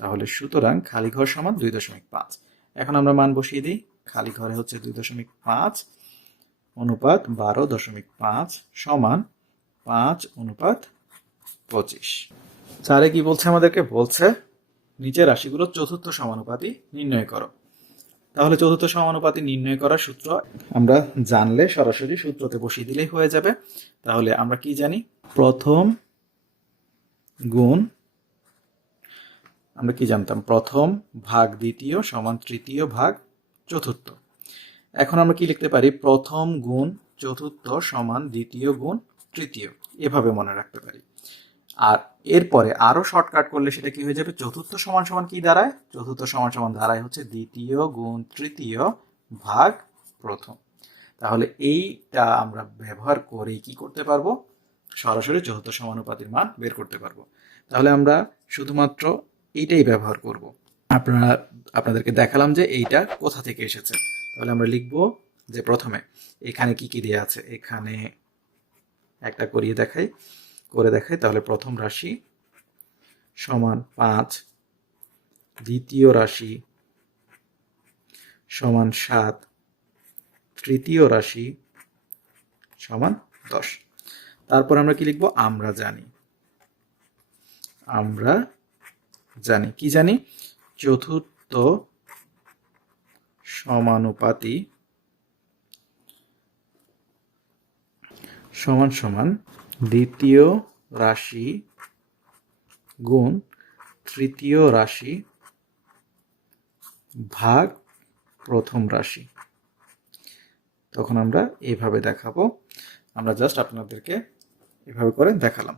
তাহলে সুতরাং খালি ঘর সমান 2.5। এখন আমরা মান বসিয়ে দিই। খালি ঘরে হচ্ছে 2.5 অনুপাত 12.5 সমান 5/25। 4 কি বলছে আমাদেরকে? বলছে নিচের রাশিগুলো চতুর্থ সমানুপাতি নির্ণয় করো। তাহলে চতুর্থ সমানুপাতি নির্ণয় করার সূত্র আমরা জানলে সরাসরি সূত্রতে বসিয়ে দিলেই হয়ে যাবে। তাহলে আমরা কি জানি? প্রথম গুণ, আমরা কি জানতাম? প্রথম ভাগ দ্বিতীয় সমান তৃতীয় ভাগ চতুর্থ। এখন আমরা কি লিখতে পারি? প্রথম গুণ চতুর্থ সমান দ্বিতীয় গুণ তৃতীয়, এভাবে মনে রাখতে পারি। আর এরপরে আরো শর্টকাট করলে সেটা কি হয়ে যাবে? চতুর্থ সমান সমান কি দাঁড়ায়? চতুর্থ সমান সমান দাঁড়ায় হচ্ছে দ্বিতীয় গুণ তৃতীয় ভাগ প্রথম। তাহলে এইটা আমরা ব্যবহার করে কি করতে পারবো? সরাসরি চতুর্থ সমানুপাতির মান বের করতে পারবো। তাহলে আমরা শুধুমাত্র এইটাই ব্যবহার করব। আপনাদেরকে দেখালাম যে এইটা কোথা থেকে এসেছে। তাহলে আমরা লিখব যে প্রথমে এখানে কি কি দেয়া আছে, এখানে একটা করে দেখাই। তাহলে প্রথম রাশি সমান 5, দ্বিতীয় রাশি সমান 7, তৃতীয় রাশি সমান 10। তারপর আমরা কি লিখব? আমরা জানি কি জানি? চতুর্থ সমানুপাতি সমান সমান দ্বিতীয় রাশি গুণ তৃতীয় রাশি ভাগ প্রথম রাশি। তখন আমরা এইভাবে দেখাবো। আমরা জাস্ট আপনাদেরকে এভাবে করে দেখালাম।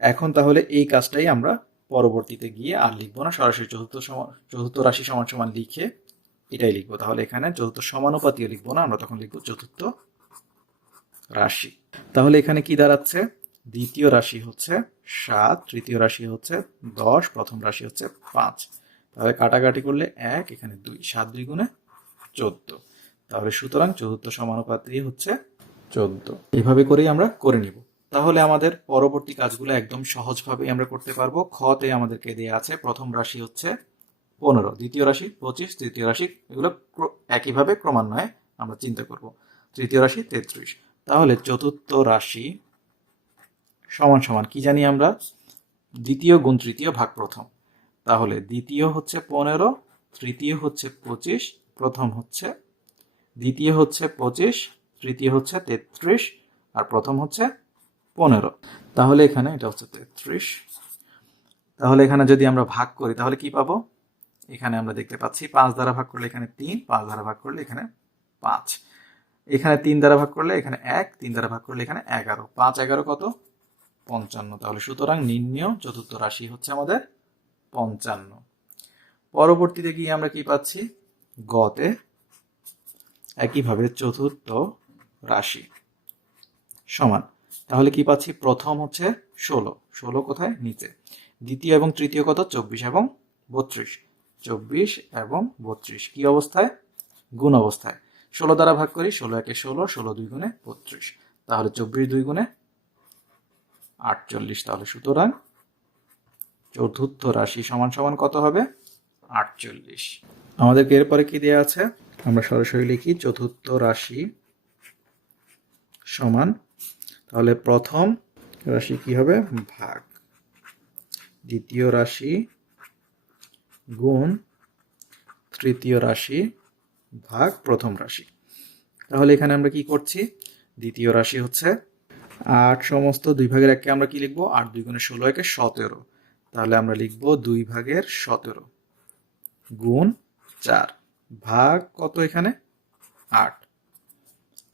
এখন তাহলে এই কাজটাই আমরা পরবর্তীতে গিয়ে আর লিখবো না, সরাসরি চতুর্থ রাশি সমান সমান লিখে এটাই লিখবো। তাহলে এখানে চতুর্থ সমানুপাতিও লিখবো না, আমরা তখন লিখবো চতুর্থ রাশি। তাহলে এখানে কি দাঁড়াচ্ছে? দ্বিতীয় রাশি হচ্ছে 7, তৃতীয় রাশি হচ্ছে 10, প্রথম রাশি হচ্ছে 5। তাহলে কাটাকাটি করলে 1, এখানে 2, 7 2 গুণে 14। তাহলে সুতরাং চতুর্থ সমানুপাতি হচ্ছে 14। এইভাবে করেই আমরা করে নিব। তাহলে আমাদের পরবর্তী কাজগুলো একদম সহজভাবেই আমরা করতে পারবো। খতে আমাদেরকে দেয়া আছে প্রথম রাশি হচ্ছে 15, দ্বিতীয় রাশি 25, তৃতীয় রাশি, এগুলো একইভাবে ক্রমান্বয়ে আমরা চিন্তা করব। তৃতীয় রাশি 33। তাহলে চতুর্থ রাশি সমান সমান কি জানি আমরা, দ্বিতীয় গুণ তৃতীয় ভাগ প্রথম। তাহলে দ্বিতীয় হচ্ছে 15, তৃতীয় হচ্ছে 25, প্রথম হচ্ছে, দ্বিতীয় হচ্ছে 25, তৃতীয় হচ্ছে 33, আর প্রথম হচ্ছে 15। তাহলে এখানে এটা হচ্ছে 33। তাহলে এখানে যদি আমরা ভাগ করি তাহলে কি পাবো, এখানে আমরা দেখতে পাচ্ছি 5 দ্বারা ভাগ করলে এখানে 3, 5 দ্বারা ভাগ করলে এখানে 5, এখানে 3 দ্বারা ভাগ করলে এখানে 1, 3 দ্বারা ভাগ করলে এখানে 11, 5 11 কত 55। তাহলে সুতরাং নির্ণেয় চতুর্থ রাশি হচ্ছে আমাদের 55। পরবর্তীতে গিয়ে আমরা কি পাচ্ছি, গতে একইভাবে চতুর্থ রাশি সমান, তাহলে কি পাচ্ছি, প্রথম হচ্ছে 16, 16 কোথায় নিচে, দ্বিতীয় এবং তৃতীয় কত 24 এবং 32, 24 এবং 32 কি অবস্থায়, গুণ অবস্থায়। 16 দ্বারা ভাগ করি, 16 একে 16, 16 2 গুণে 32, তাহলে 24 2 গুণে 48। তাহলে সুতরাং চতুর্থ রাশি সমান সমান কত হবে, 48। আমাদেরকে এরপরে কি দেয়া আছে, আমরা সরাসরি লিখি চতুর্থ রাশি সমান, তাহলে প্রথম রাশি কি হবে, ভাগ দ্বিতীয় রাশি গুণ তৃতীয় রাশি ভাগ প্রথম রাশি। তাহলে এখানে আমরা কি করছি, দ্বিতীয় রাশি হচ্ছে 8 সমস্ত 2 ভাগের 1কে আমরা কি লিখবো, 8 2 গুণে 16 একে 17, তাহলে আমরা লিখবো 2 ভাগের 17 গুণ 4 ভাগ কত এখানে 8।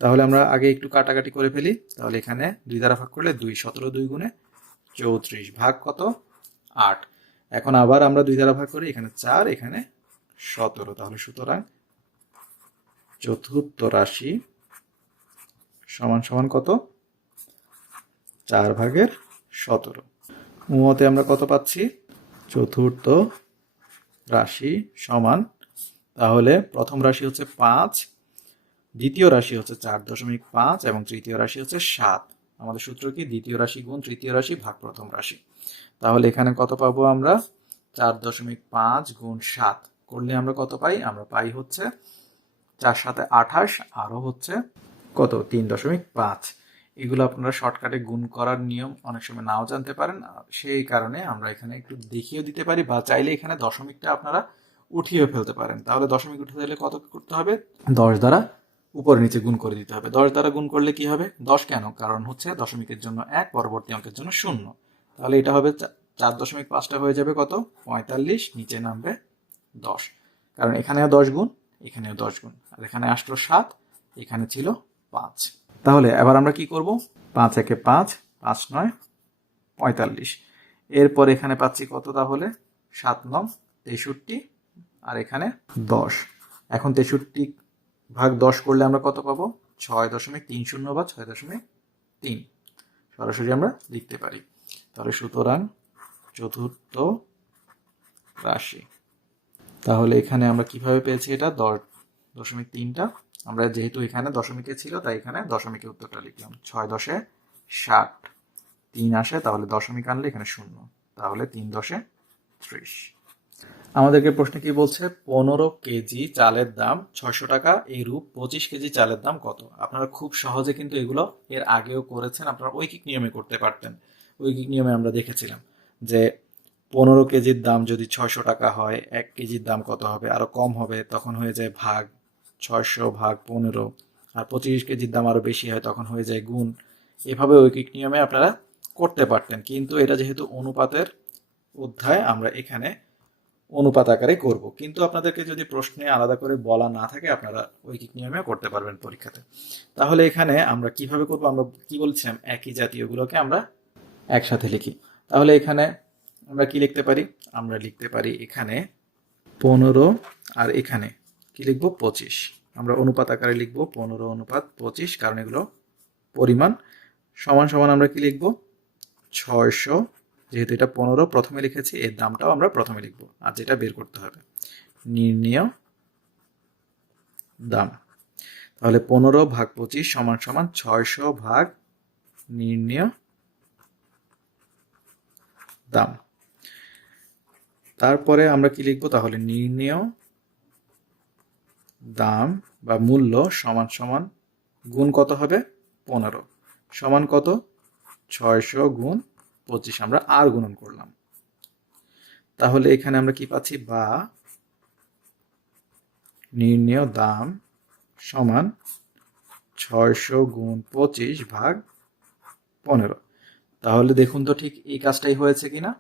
তাহলে আমরা আগে একটু কাটাকাটি করে ফেলি, তাহলে এখানে 2 দ্বারা ভাগ করলে 2, 17 2 গুণে 34 ভাগ কত 8। এখন আবার আমরা 2 দ্বারা ভাগ করি, এখানে 4, এখানে 17, তাহলে সুতরাং চতুর্থ রাশি সমান সমান কত, 4 ভাগের 17। মতে আমরা কত পাচ্ছি, চতুর্থ রাশি সমান, তাহলে প্রথম রাশি হচ্ছে 5, দ্বিতীয় রাশি হচ্ছে 4.5 এবং তৃতীয় রাশি হচ্ছে 7। আমাদের সূত্র কি, দ্বিতীয় রাশি গুণ তৃতীয় রাশি ভাগ প্রথম রাশি। তাহলে এখানে কত পাবো আমরা, 4.5 গুণ 7 করলে আমরা কত পাই, আমরা পাই হচ্ছে 4 7 28, আরো হচ্ছে কত 3.5। এগুলো আপনারা শর্টকাটে গুণ করার নিয়ম অনেক সময় নাও জানতে পারেন, সেই কারণে আমরা এখানে একটু দেখিয়ে দিতে পারি, বা চাইলে এখানে দশমিকটা আপনারা উঠিয়ে ফেলতে পারেন। তাহলে দশমিক উঠে দিলে কত করতে হবে, 10 দ্বারা উপরে নিচে গুণ করে দিতে হবে। 10 দ্বারা গুণ করলে কি হবে, 10 কেন, কারণ হচ্ছে দশমিকের জন্য 1, পরবর্তী অঙ্কের জন্য 0। তাহলে এটা হবে 4.5টা হয়ে যাবে কত 45, নিচে নামবে 10, কারণ এখানেও 10 গুণ, এখানেও 10 গুণ, আর এখানে আসলো 7, এখানে ছিল 5। তাহলে এবার আমরা কি করব, 5 একে 5, 5 9 45, এরপর এখানে পাচ্ছি কত, তাহলে 7 9 63, আর এখানে 10। এখন 63 ভাগ 10 করলে আমরা কত পাবো, 6.30 বা 6.3 সরাসরি আমরা লিখতে পারি। তাহলে সুতরাং চতুর্থ রাশি, তাহলে এখানে আমরা কিভাবে পেয়েছি এটা, 10.3টা, আমরা যেহেতু এখানে দশমিকে ছিল তাই এখানে দশমিকে উত্তরটা লিখলাম, 6 10 60, 3 আসে, তাহলে দশমিক আনলে এখানে 0, তাহলে 3 10 30। আমাদেরকে প্রশ্নে কি বলছে, 15 কেজি চালের দাম 600 টাকা, এইরূপ 25 কেজি চালের দাম কত। আপনারা খুব সহজে কিন্তু এগুলো এর আগেও করেছেন, আপনারা ঐকিক নিয়মে করতে পারতেন। ঐকিক নিয়মে আমরা দেখেছিলাম যে 15 কেজির দাম যদি 600 টাকা হয়, 1 কেজির দাম কত হবে, আরো কম হবে, তখন হয়ে যায় ভাগ 600 ভাগ 15, আর 25 কেজির দাম আরো বেশি হয়, তখন হয়ে যায় গুণ। এভাবে ঐকিক নিয়মে আপনারা করতে পারতেন, কিন্তু এটা যেহেতু অনুপাতের অধ্যায়, আমরা এখানে অনুপাত আকারে করব। কিন্তু আপনাদেরকে যদি প্রশ্নে আলাদা করে বলা না থাকে, আপনারা ঐকিক নিয়মেও করতে পারবেন পরীক্ষাতে। তাহলে এখানে আমরা কিভাবে করব, আমরা কি বলছিলাম, একই জাতীয়গুলোকে আমরা একসাথে লিখি। তাহলে এখানে আমরা কি লিখতে পারি, আমরা লিখতে পারি এখানে 15, আর এখানে কি লিখবো 25। আমরা অনুপাত আকারে লিখবো 15 অনুপাত 25, কারণ এগুলো পরিমাণ। সমান সমান আমরা কি লিখবো 600, যেহেতু এটা 15 প্রথমে লিখেছি, এর দামটাও আমরা প্রথমে লিখবো, আর যেটা বের করতে হবে নির্ণেয় দাম। তাহলে 15 ভাগ 25 সমান সমান 600 ভাগ নির্ণেয় দাম। তারপরে আমরা কি লিখবো তাহলে? নির্ণেয় দাম বা মূল্য সমান সমান গুণ কত হবে? 15 সমান কত? 600 গুণ 25। আমরা আর গুণন করলাম, তাহলে এখানে আমরা কি পাচ্ছি? বা নির্ণেয় দাম সমান 600 গুণ 25 ভাগ 15। তাহলে দেখুন তো ঠিক এই কাজটাই হয়েছে কিনা।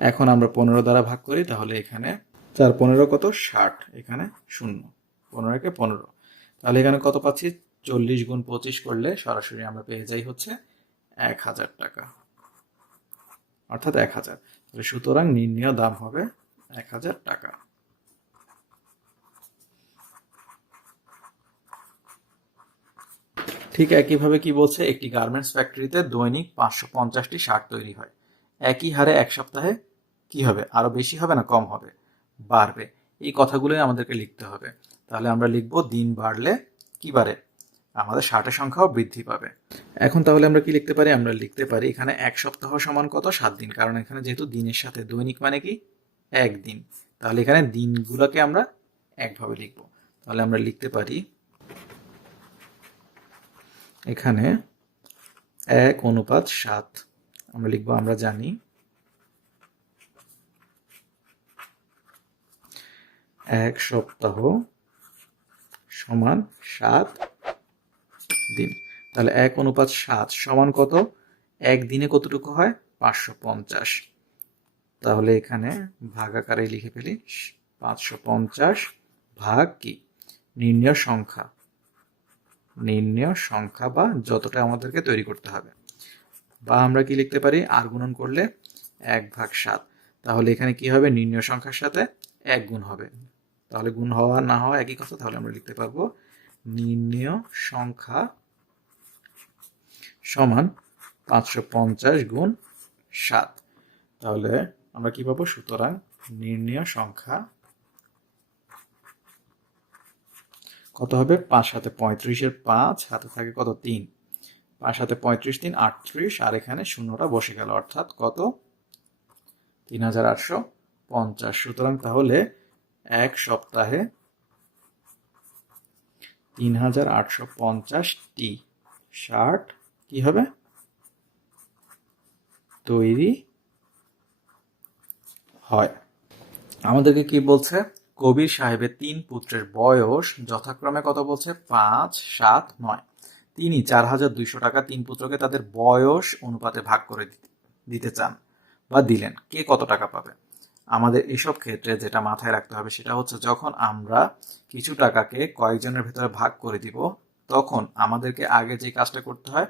এখন আমরা 15 দ্বারা ভাগ করি, তাহলে এখানে 4 15 কত? 60, এখানে 0, 15 কে 15, তাহলে এখানে কত পাচ্ছি? 40 গুণ 25 করলে সরাসরি আমরা পেয়ে যাই হচ্ছে 1000 টাকা, অর্থাৎ 1000। তাহলে সুতরাং নির্ণেয় দাম হবে 1000 টাকা। ঠিক একইভাবে কি বলছে? একটি গার্মেন্টস ফ্যাক্টরিতে দৈনিক 550টি শার্ট তৈরি হয়। একই হারে এক সপ্তাহে কি হবে? আরো বেশি হবে না কম হবে? বাড়বে। এই কথাগুলোই আমাদেরকে লিখতে হবে। তাহলে আমরা লিখব দিন বাড়লে কি বাড়ে? আমাদের শার্টের সংখ্যাও বৃদ্ধি পাবে। এখন তাহলে আমরা কি লিখতে পারি? আমরা লিখতে পারি এখানে এক সপ্তাহ সমান কত? 7 দিন, কারণ এখানে যেহেতু দিনের সাথে দৈনিক মানে কি? একদিন, তাহলে এখানে দিনগুলোকে আমরা একভাবে লিখব। তাহলে আমরা লিখতে পারি এখানে 1:7 আমরা লিখবো। আমরা জানি 1 সপ্তাহ সমান 7 দিন। তাহলে 1:7 সমান কত? একদিনে কতটুকু হয়? 550। তাহলে এখানে ভাগ আকারে লিখে ফেলি 550 ভাগ কি? নির্ণেয় সংখ্যা, নির্ণেয় সংখ্যা বা যতটা আমাদেরকে তৈরি করতে হবে। বা আমরা কি লিখতে পারি? আর গুণন করলে 1/7। তাহলে এখানে কি হবে? নির্ণেয় সংখ্যার সাথে 1 গুণ হবে, তাহলে গুণ হওয়া না হওয়া একই কথা। তাহলে আমরা লিখতে পারবো নির্ণেয় সংখ্যা সমান 550 গুণ 7। তাহলে আমরা কি পাবো? সুতরাং নির্ণেয় সংখ্যা কত হবে? 5 হাতে 35 5 হাতে থাকে কত? 3, 5 হাতে 35 3 38, আর এখানে শূন্যটা বসে গেল, অর্থাৎ কত? 3850। সুতরাং তাহলে এক সপ্তাহে 3850টি শার্ট কি হবে? তৈরি হয়। আমাদেরকে কি বলছে? কবির সাহেবের 3 পুত্রের বয়স যথাক্রমে কত বলছে? 5, 7, 9। তিনি 4200 টাকা 3 পুত্রকে তাদের বয়স অনুপাতে ভাগ করে দিতে চান বা দিলেন, কে কত টাকা পাবে? আমাদের এসব ক্ষেত্রে যেটা মাথায় রাখতে হবে সেটা হচ্ছে, যখন আমরা কিছু টাকাকে কয়েকজনের ভেতরে ভাগ করে দিব, তখন আমাদেরকে আগে যে কাজটা করতে হয়,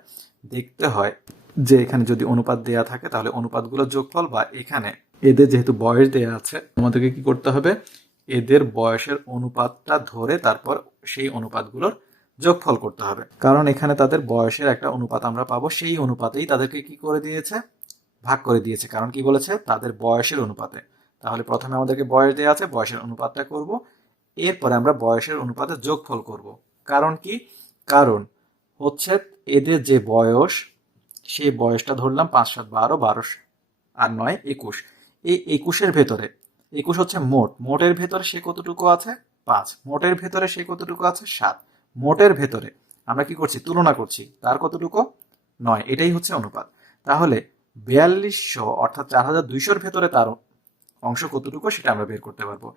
দেখতে হয় যে এখানে যদি অনুপাত দেয়া থাকে তাহলে অনুপাতগুলো যোগফল, বা এখানে এদের যেহেতু বয়স দেয়া আছে আমাদেরকে কি করতে হবে? এদের বয়সের অনুপাতটা ধরে তারপর সেই অনুপাতগুলোর যোগফল করতে হবে, কারণ এখানে তাদের বয়সের একটা অনুপাত আমরা পাবো, সেই অনুপাতেই তাদেরকে কি করে দিয়েছে? ভাগ করে দিয়েছে। কারণ কি বলেছে? তাদের বয়সের অনুপাতে। তাহলে প্রথমে আমাদেরকে বয়স দেওয়া আছে, বয়সের অনুপাতটা করব, এরপরে আমরা বয়সের অনুপাতে যোগফল করব। কারণ কি? কারণ হচ্ছে এদের যে বয়স, সেই বয়সটা ধরলাম 5 7 12, 12 আর 9 21। এই 21-এর ভেতরে, 21 হচ্ছে মোট, মোটের ভেতরে সে কতটুকু আছে? 5, মোটের ভেতরে সে কতটুকু আছে? 7, মোটের ভেতরে আমরা কি করছি? তুলনা করছি, তার কতটুকু? 9। এটাই হচ্ছে অনুপাত। তাহলে 4200 অর্থাৎ 4200-র ভেতরে তার অংশ কতটুকু সেটা আমরা বের করতে পারবো।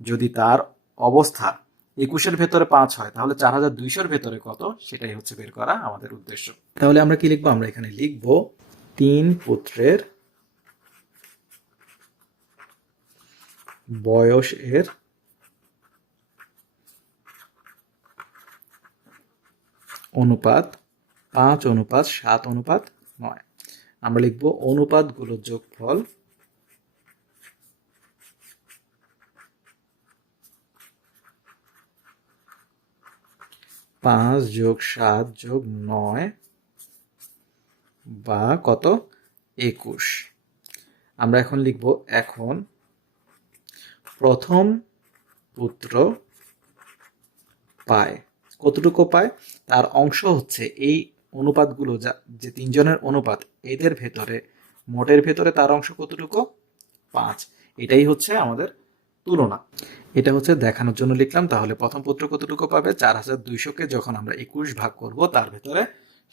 যদি তার অবস্থা 21-এর ভেতরে 5 হয়, তাহলে 4200-র ভেতরে কত সেটাই হচ্ছে বের করা আমাদের উদ্দেশ্য। তাহলে আমরা কি লিখবো? আমরা এখানে লিখবো 3 পুত্রের বয়সের অনুপাত 5:7:9। আমরা লিখবো অনুপাতগুলোর যোগফল 5 + 7 + 9 বা কত? 21। আমরা এখন লিখবো, এখন প্রথম পুত্র পায় কতটুকু পায়? তার অংশ হচ্ছে এই অনুপাতগুলো, যে 3 জনের অনুপাত, এদের ভেতরে মোটের ভেতরে তার অংশ কতটুকু? 5। এটাই হচ্ছে আমাদের তুলনা। এটা হচ্ছে দেখানোর জন্য লিখলাম। তাহলে প্রথম পুত্র কতটুকু পাবে? 4200-কে যখন আমরা 21 ভাগ করব, তার ভেতরে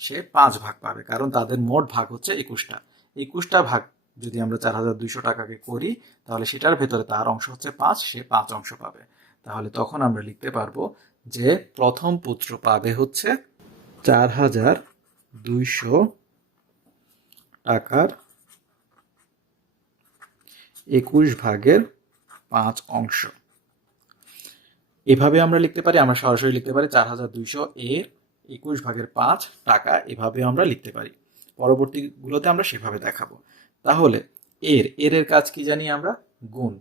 সে 5 ভাগ পাবে, কারণ তাদের মোট ভাগ হচ্ছে 21টা। 21টা ভাগ যদি আমরা 4200 টাকাকে করি, তাহলে সেটার ভেতরে তার অংশ হচ্ছে 5, সে 5 অংশ পাবে। তাহলে তখন আমরা লিখতে পারবো যে প্রথম পুত্র পাবে হচ্ছে 4200 টাকার 21 ভাগের 5 অংশ। এভাবে আমরা লিখতে পারি। আমরা সরাসরি লিখতে পারি 4200 এর 21 ভাগের 5 টাকা। এভাবে আমরা লিখতে পারি। পরবর্তীগুলোতে আমরা সেভাবে দেখাবো। তাহলে এর কাজ কি জানি আমরা? গুণ।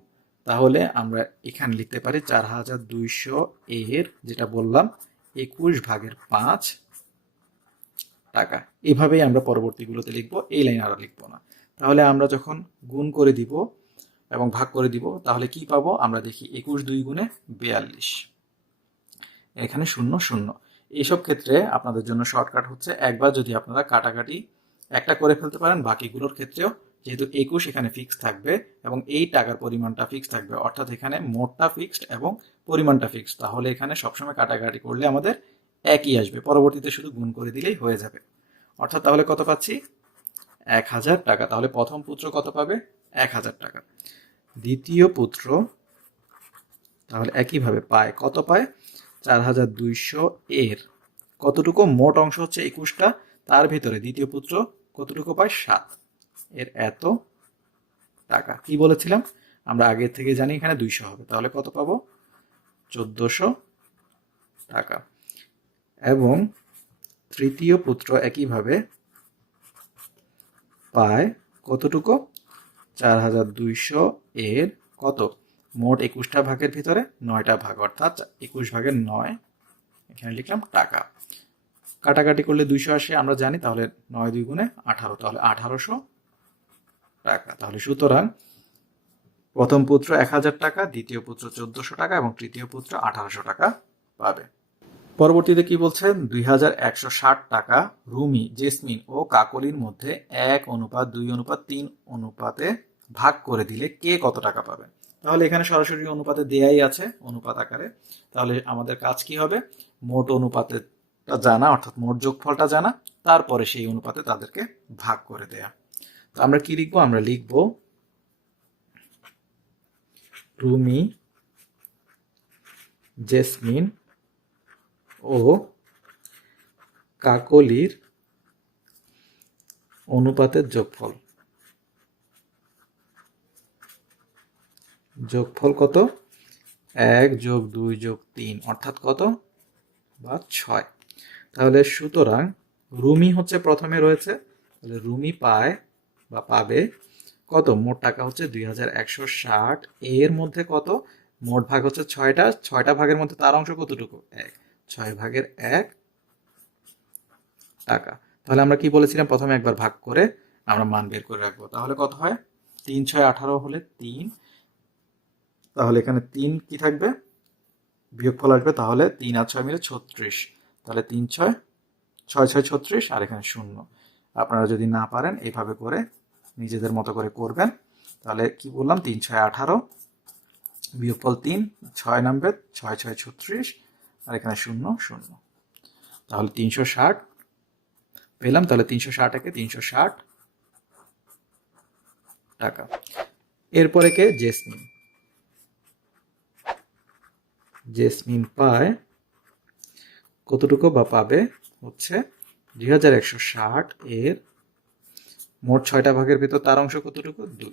তাহলে আমরা এখানে লিখতে পারি 4200 এর, যেটা বললাম, 21 ভাগের 5 টাকা। এভাবেই আমরা পরবর্তীগুলোতে লিখবো, এই লাইন আর লিখবো না। তাহলে আমরা যখন গুণ করে দিব এবং ভাগ করে দিব, তাহলে কি পাবো? আমরা দেখি 21 2 গুণে 42, এখানে 0 0। এইসব ক্ষেত্রে আপনাদের জন্য শর্টকাট হচ্ছে, একবার যদি আপনারা কাটাকাটি একটা করে ফেলতে পারেন, বাকিগুলোর ক্ষেত্রেও যেহেতু 21 এখানে ফিক্সড থাকবে এবং এই টাকার পরিমাণটা ফিক্সড থাকবে, অর্থাৎ এখানে মোটটা ফিক্সড এবং পরিমাণটা ফিক্সড, তাহলে এখানে সবসময় কাটাকাটি করলে আমাদের একই আসবে। পরবর্তীতে শুধু গুণ করে দিলেই হয়ে যাবে। অর্থাৎ তাহলে কত পাচ্ছি? 1000 টাকা। তাহলে প্রথম পুত্র কত পাবে? 1000 টাকা। দ্বিতীয় পুত্র তাহলে একইভাবে পায়, কত পায়? 4200 এর কতটুকু? মোট অংশ হচ্ছে 21টা, তার ভিতরে দ্বিতীয় পুত্র কতটুকু পায়? 7, এর এত টাকা। কি বলেছিলাম? আমরা আগে থেকে জানি এখানে 200 হবে, তাহলে কত পাবো? 1400 টাকা। এবং তৃতীয় পুত্র একইভাবে পায় কতটুকু? 4200 এর কত? মোট 21টা ভাগের ভিতরে 9টা ভাগ, অর্থাৎ 21 ভাগের 9, এখানে লিখলাম টাকা। কাটাকাটি করলে 200 আসে আমরা জানি, তাহলে 9 2 গুণে 18, তাহলে 1800 টাকা। তাহলে সুতরাং প্রথম পুত্র 1000 টাকা, দ্বিতীয় পুত্র 1400 টাকা এবং তৃতীয় পুত্র 1800 টাকা পাবে। পরবর্তীতে কি বলছে? 2160 টাকা রুমি, জেসমিন ও কাকলির মধ্যে 1:2:3 অনুপাতে ভাগ করে দিলে কে কত টাকা পাবে? তাহলে এখানে সরাসরি অনুপাতে দেয়াই আছে, অনুপাত আকারে। তাহলে আমাদের কাজ কি হবে? মোট অনুপাতটা জানা, অর্থাৎ মোট যোগফলটা জানা, তারপরে সেই অনুপাতে তাদেরকে ভাগ করে দেয়া। তো আমরা কি লিখবো? আমরা লিখবো রুমি, জেসমিন ও কাকলির অনুপাতের যোগফল। যোগফল কত? 1 + 2 + 3, অর্থাৎ কত? বা 6। তাহলে সুতরাং রুমি হচ্ছে প্রথমে রয়েছে, তাহলে রুমি পায় বা পাবে কত? মোট টাকা হচ্ছে 2160, এর মধ্যে কত? মোট ভাগ হচ্ছে 6টা, 6টা ভাগের মধ্যে তার অংশ কতটুকু? 1, 6 ভাগের 1 টাকা। তাহলে আমরা কি বলেছিলাম? প্রথমে একবার ভাগ করে আমরা মান বের করে রাখবো। তাহলে কত হয়? 3 6 18 হলে 3, তাহলে এখানে 3 কি থাকবে? বিয়োগফল আসবে, তাহলে 3 আর 6 মিলে 36। তাহলে 3 6 6 6 36, আর এখানে 0। আপনারা যদি না পারেন এইভাবে করে নিজেদের মতো করে করবেন। তাহলে কি বললাম? 3 6 18, বিয়োগফল 3, 6 নামবে, 6 6 36, আর এখানে 0 0। তাহলে 360 পেলাম। তাহলে 360 একে 360 টাকা। এরপরে কে? জেসমিন। জেসমিন পায় কতটুকু? বা পাবে হচ্ছে 2160, এর মোট 6টা ভাগের ভিতর তার অংশ কতটুকু? 2।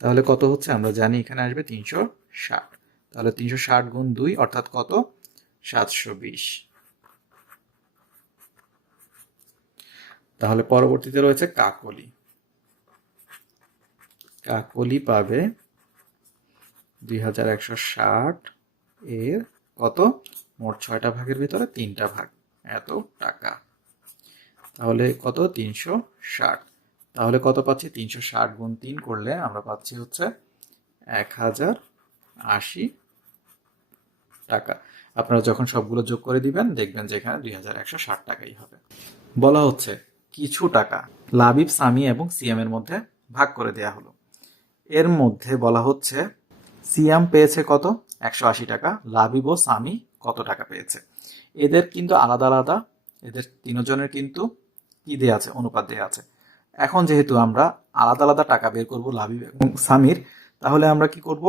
তাহলে কত হচ্ছে? আমরা জানি এখানে আসবে 360। তাহলে 360 গুণ 2, অর্থাৎ কত? 720। তাহলে পরবর্তীতে রয়েছে কাকলি। কাকলি পাবে 2160, এর কত? মোট 6টা ভাগের ভিতরে 3টা ভাগ, এত টাকা। তাহলে কত? 360। তাহলে কত পাচ্ছি? 360 গুণ 3 করলে আমরা পাচ্ছি হচ্ছে 1080 টাকা। আপনারা যখন সবগুলো যোগ করে দিবেন, দেখবেন যে এখানে 2160 টাকাই হবে। বলা হচ্ছে কিছু টাকা লাবিব, সামি এবং সিয়ামের মধ্যে ভাগ করে দেয়া হলো। এর মধ্যে বলা হচ্ছে সিয়াম পেয়েছে কত, 180 টাকা, লাবিব ও সামি কত টাকা পেয়েছে। এদের কিন্তু আলাদা আলাদা, এদের তিনজনের কিন্তু কি দেয়া আছে, অনুপাত দেয়া আছে। এখন যেহেতু আমরা আলাদা আলাদা টাকা বের করব লাবিব এবং সামির, তাহলে আমরা কি করব,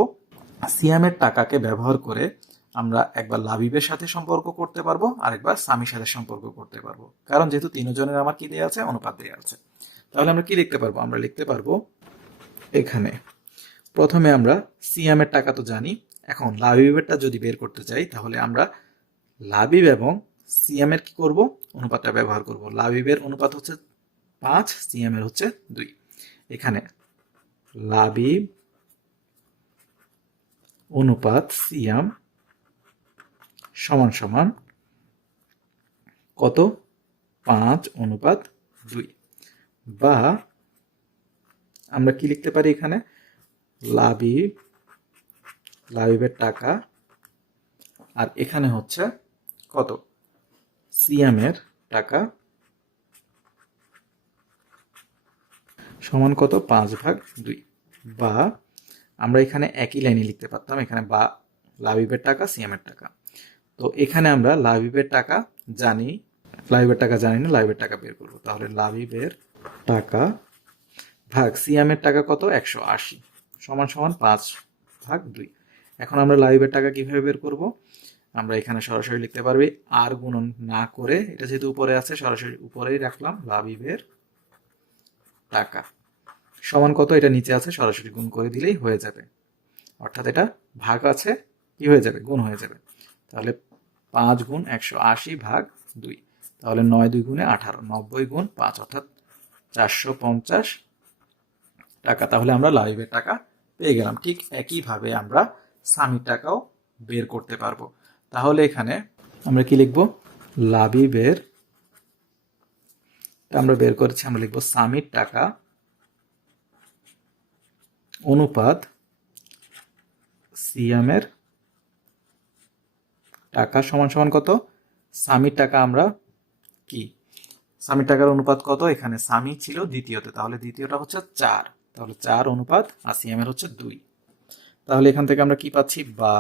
সিয়ামের টাকাকে ব্যবহার করে আমরা একবার লাবিবের সাথে সম্পর্ক করতে পারবো আর একবার সামির সাথে সম্পর্ক করতে পারবো, কারণ যেহেতু তিনজনের আমার কি দেয়া আছে, অনুপাত দেয়া আছে। তাহলে আমরা কি লিখতে পারবো, আমরা লিখতে পারবো এখানে প্রথমে আমরা সিয়ামের টাকা তো জানি, এখন লাবিবেরটা যদি বের করতে চাই তাহলে আমরা লাবিব এবং সিয়ামের কি করব, অনুপাতটা ব্যবহার করব। লাবিবের অনুপাত হচ্ছে 5, সিয়ামের হচ্ছে 2। এখানে লাবিব অনুপাত সিয়াম সমান সমান কত, 5:2। বা আমরা কি লিখতে পারি এখানে, লাবিবের টাকা আর এখানে হচ্ছে কত, সিয়ামের টাকা সমান কত, 5/2। বা আমরা এখানে একই লাইনে লিখতে পারতাম, এখানে বা লাবিবের টাকা সিয়ামের টাকা। তো এখানে আমরা লাবিবের টাকা জানি, লাবিবের টাকা জানি না, লাবিবের টাকা বের করবো। তাহলে লাবিবের টাকা ভাগ সিয়ামের টাকা কত, 180 সমান সমান 5/2। এখন আমরা লাবিবের টাকা কিভাবে বের করব, আমরা এখানে সরাসরি লিখতে পারবি, আর গুণন না করে, এটা যেহেতু উপরে আছে সরাসরি উপরেই রাখলাম, লাবিবের টাকা সমান কত, এটা নিচে আছে সরাসরি গুণ করে দিলেই হয়ে যাবে, অর্থাৎ এটা ভাগ আছে কি হয়ে যাবে, গুণ হয়ে যাবে। তাহলে 5×180/2, তাহলে 9×2=18, 90×5 অর্থাৎ 450 টাকা। তাহলে আমরা লাবিবের টাকা পেয়ে গেলাম। ঠিক একইভাবে আমরা সামির টাকাও বের করতে পারবো। তাহলে এখানে আমরা কি লিখবো, লাবিবের আমরা বের করেছি, আমরা লিখবো সামির টাকা অনুপাত সিয়ামের টাকা সমান সমান কত, সামির টাকা আমরা কি, সামির টাকার অনুপাত কত, এখানে সামি ছিল দ্বিতীয়তে, তাহলে দ্বিতীয়টা হচ্ছে 4, তাহলে 4 অনুপাত আর সিয়ামের হচ্ছে 2। তাহলে এখান থেকে আমরা কি পাচ্ছি, বা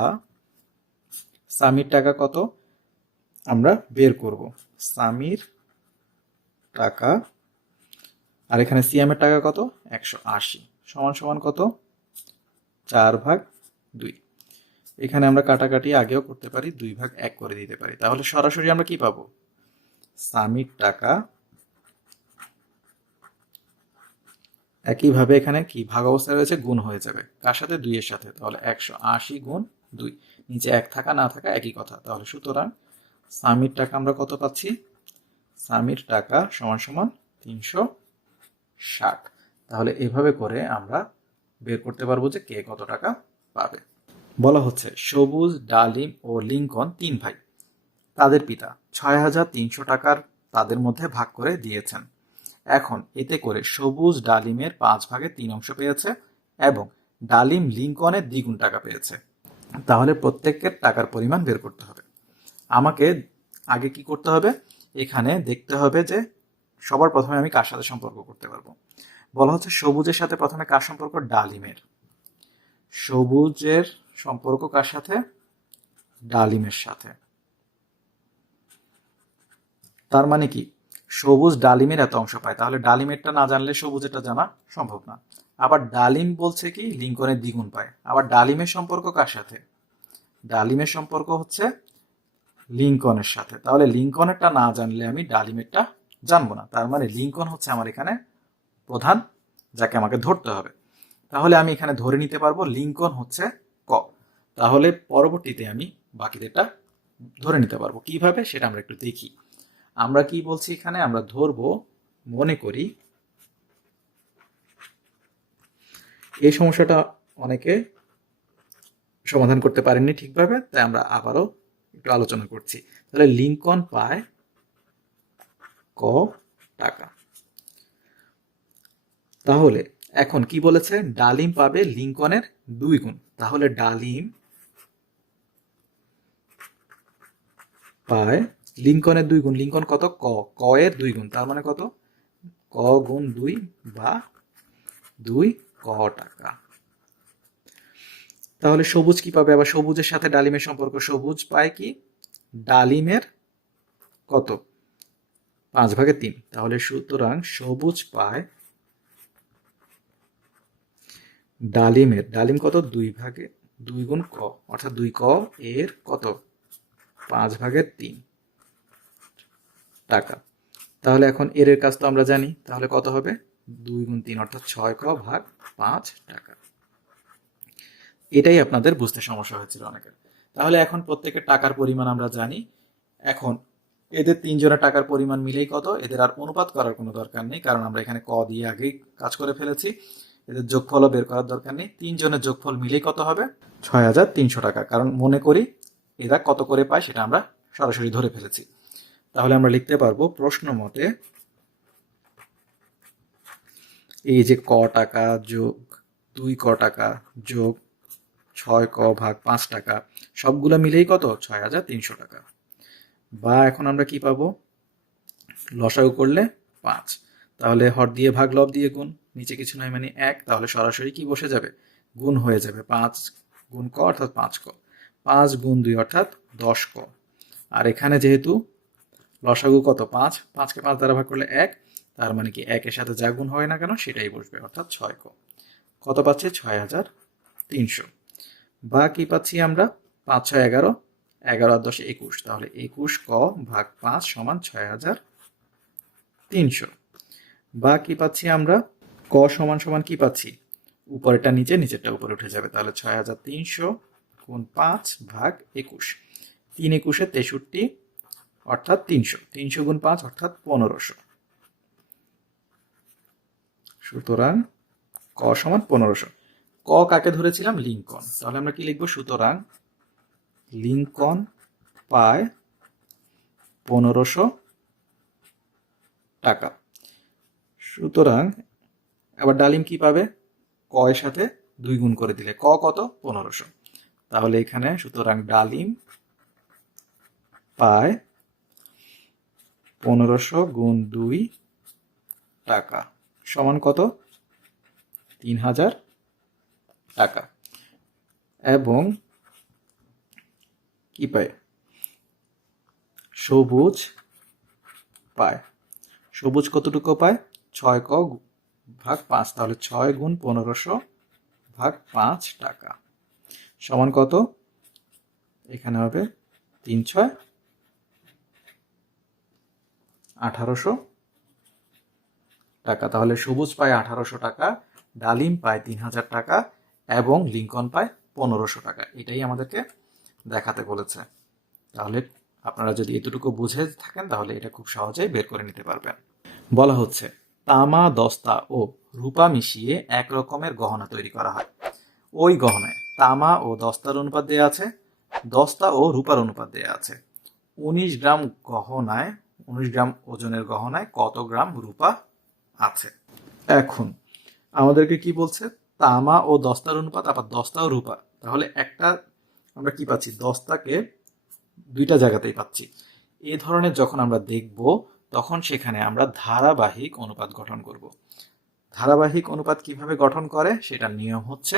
সামির টাকা কত আমরা বের করব, সামির টাকা আর এখানে সিয়ামের টাকা কত, 180 সমান সমান কত, 4/2। এখানে আমরা কাটাকাটি আগেও করতে পারি, 2/1 করে দিতে পারি। তাহলে সরাসরি আমরা কি পাবো, সামির টাকা, একইভাবে এখানে কি ভাগ অবস্থায় রয়েছে, গুণ হয়ে যাবে কার সাথে, 2 এর সাথে। তাহলে 180×2, নিচে 1 থাকা না থাকা একই কথা। তাহলে সুতরাং সামির টাকা আমরা কত পাচ্ছি, সামির টাকা সমান সমান 360। তাহলে এভাবে করে আমরা বের করতে পারবো যে কে কত টাকা পাবে। বলা হচ্ছে সবুজ, ডালিম ও লিঙ্কন 3 ভাই, তাদের পিতা 6300 টাকার তাদের মধ্যে ভাগ করে দিয়েছেন। এখন এতে করে সবুজ ডালিমের 5/3 অংশ পেয়েছে এবং ডালিম লিঙ্কনের দ্বিগুণ টাকা পেয়েছে। তাহলে প্রত্যেকের টাকার পরিমাণ বের করতে হবে। আমাকে আগে কি করতে হবে, এখানে দেখতে হবে যে সবার প্রথমে আমি কার সাথে সম্পর্ক করতে পারবো। বলা হচ্ছে সবুজের সাথে প্রথমে কার সম্পর্ক, ডালিমের। সবুজের সম্পর্ক কার সাথে, ডালিমের সাথে। তার মানে কি, সবুজ ডালিমের এত অংশ পায়, তাহলে ডালিমেরটা না জানলে সবুজেরটা জানা সম্ভব না। আবার ডালিম বলছে কি লিঙ্কনের দ্বিগুণ পায়, আবার ডালিমের সম্পর্ক কার সাথে, ডালিমের সম্পর্ক হচ্ছে লিঙ্কনের সাথে। তাহলে লিঙ্কনেরটা না জানলে আমি ডালিমেরটা জানবো না, তার মানে লিঙ্কন হচ্ছে আমার এখানে প্রধান, যাকে আমাকে ধরতে হবে। তাহলে আমি এখানে ধরে নিতে পারবো লিঙ্কন হচ্ছে ক। তাহলে পরবর্তীতে আমি বাকিদেরটা ধরে নিতে পারবো, কিভাবে সেটা আমরা একটু দেখি। আমরা কি বলছি এখানে, আমরা ধরবো, মনে করি এই সমস্যাটা অনেকে সমাধান করতে পারেননি ঠিকভাবে, তাই আমরা আবারও একটু আলোচনা করছি। তাহলে লিঙ্কন পায় ক টাকা। তাহলে এখন কি বলেছে, ডালিম পাবে লিঙ্কনের 2 গুণ। তাহলে ডালিম পায় লিঙ্কনের 2 গুণ, লিঙ্কন কত, ক, ক এর 2 গুণ, তার মানে কত, ক গুণ 2 বা 2 ক টাকা। তাহলে সবুজ কি পাবে? আবার সবুজের সাথে ডালিমের সম্পর্ক, সবুজ পায় কি? ডালিমের কত? 5/3। তাহলে সুতরাং সবুজ পায় ডালিমের, ডালিম কত? 2 গুণ ক, অর্থাৎ 2 ক এর কত? 5/3 টাকা। তাহলে এখন এর কাজ তো আমরা জানি, তাহলে কত হবে? 2 গুণ 3 অর্থাৎ 6 ক ভাগ 5 টাকা। এটাই আপনাদের বুঝতে সমস্যা হয়েছিল অনেকের। তাহলে এখন প্রত্যেকের টাকার পরিমাণ আমরা জানি। এখন এদের 3 জনের টাকার পরিমাণ মিলেই কত? এদের আর অনুপাত করার কোনো দরকার নেই, কারণ আমরা এখানে ক দিয়ে আগেই কাজ করে ফেলেছি। এদের যোগফলও বের করার দরকার নেই। 3 জনের যোগফল মিলেই কত হবে? 6,300 টাকা। কারণ মনে করি এরা কত করে পায় সেটা আমরা সরাসরি ধরে ফেলেছি। তাহলে আমরা লিখতে পারবো প্রশ্ন মতে এই যে ক টাকা যোগ 2 ক টাকা যোগ 6 ক ভাগ 5 টাকা সবগুলো মিলেই কত? 6,300 টাকা। বা এখন আমরা কি পাবো? লসাগু করলে 5, তাহলে হর দিয়ে ভাগ, লব দিয়ে গুণ, নিচে কিছু নয় মানে 1, তাহলে সরাসরি কি বসে যাবে? গুণ হয়ে যাবে। 5 গুণ ক অর্থাৎ 5 ক, 5 গুণ 2 অর্থাৎ 10 ক। আর এখানে যেহেতু লসাগু কত? 5, 5কে 5 দ্বারা ভাগ করলে 1, তার মানে কি 1 এর সাথে যা গুণ হয় না কেন সেটাই বসবে, অর্থাৎ 6 ক। কত পাচ্ছি? 6,300। বা কি পাচ্ছি আমরা? 5 6 11, 11 আর 10 21, তাহলে 21 ক ভাগ 5 সমান 6,300। বা কি পাচ্ছি আমরা? ক সমান সমান কি পাচ্ছি? উপরেরটা নিচে, নিচেরটা উপরে উঠে যাবে, তাহলে 6,300 গুণ 5 ভাগ 21, 3 21 63 অর্থাৎ 300, 300 গুণ 5 অর্থাৎ 1500। সুতরাং ক সমান 1500। ক কাকে ধরেছিলাম? লিঙ্কন। তাহলে আমরা কি লিখবো? সুতরাং লিঙ্কন পায় 1500 টাকা। সুতরাং আবার ডালিম কি পাবে? ক এর সাথে 2 গুণ করে দিলে ক কত? 1500। তাহলে এখানে সুতরাং ডালিম পায় 1500 গুণ 2 টাকা সমান কত? 3000 টাকা। এবং কি পায়? সবুজ পায়, সবুজ কতটুকু পায়? 6 ক ভাগ 5, তাহলে 6 গুণ 1500 ভাগ 5 টাকা সমান কত? এখানে হবে 3 6 1800 টাকা। তাহলে সবুজ পায় 1800 টাকা, ডালিম পায় 3000 টাকা এবং লিঙ্কন পায় 1500 টাকা। এটাই আমাদেরকে দেখাতে বলেছে। তাহলে আপনারা যদি এতটুকু বুঝে থাকেন তাহলে এটা খুব সহজেই বের করে নিতে পারবেন। বলা হচ্ছে তামা, দস্তা ও রূপা মিশিয়ে এক রকমের গহনা তৈরি করা হয়। ওই গহনায় তামা ও দস্তার অনুপাত দেয়া আছে, দস্তা ও রূপার অনুপাত দেয়া আছে। 19 গ্রাম গহনায়, 19 গ্রাম ওজনের গহনায় কত গ্রাম রূপা আছে? এখন আমাদেরকে কি বলছে? তামা ও দস্তার অনুপাত, আবার দস্তা ও রূপা। তাহলে একটা আমরা কি পাচ্ছি? দস্তাকে দুইটা জায়গাতেই পাচ্ছি। এ ধরনের যখন আমরা দেখব তখন সেখানে আমরা ধারাবাহিক অনুপাত গঠন করব। ধারাবাহিক অনুপাত কিভাবে গঠন করে সেটার নিয়ম হচ্ছে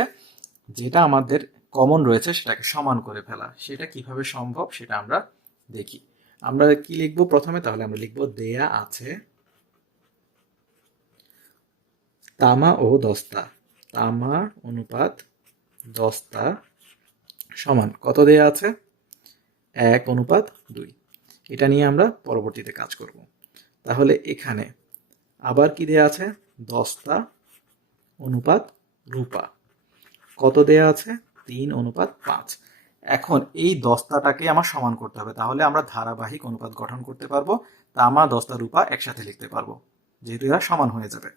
যেটা আমাদের কমন রয়েছে সেটাকে সমান করে ফেলা। সেটা কিভাবে সম্ভব সেটা আমরা দেখি। আমরা কি লিখবো প্রথমে? তাহলে আমরা লিখবো দেয়া আছে তামা ও দস্তা, তামা অনুপাত দস্তা সমান কত দেয়া আছে? 1:2। এটা নিয়ে আমরা পরবর্তীতে কাজ করব। তাহলে এখানে আবার কি দেয়া আছে? দস্তা অনুপাত রূপা কত দেয়া আছে? 3:5। এখন এই দস্তাটাকে আমার সমান করতে হবে, তাহলে আমরা ধারাবাহিক অনুপাত গঠন করতে পারবো। তামা, দস্তা, রূপা একসাথে লিখতে পারবো যেহেতু এরা সমান হয়ে যাবে।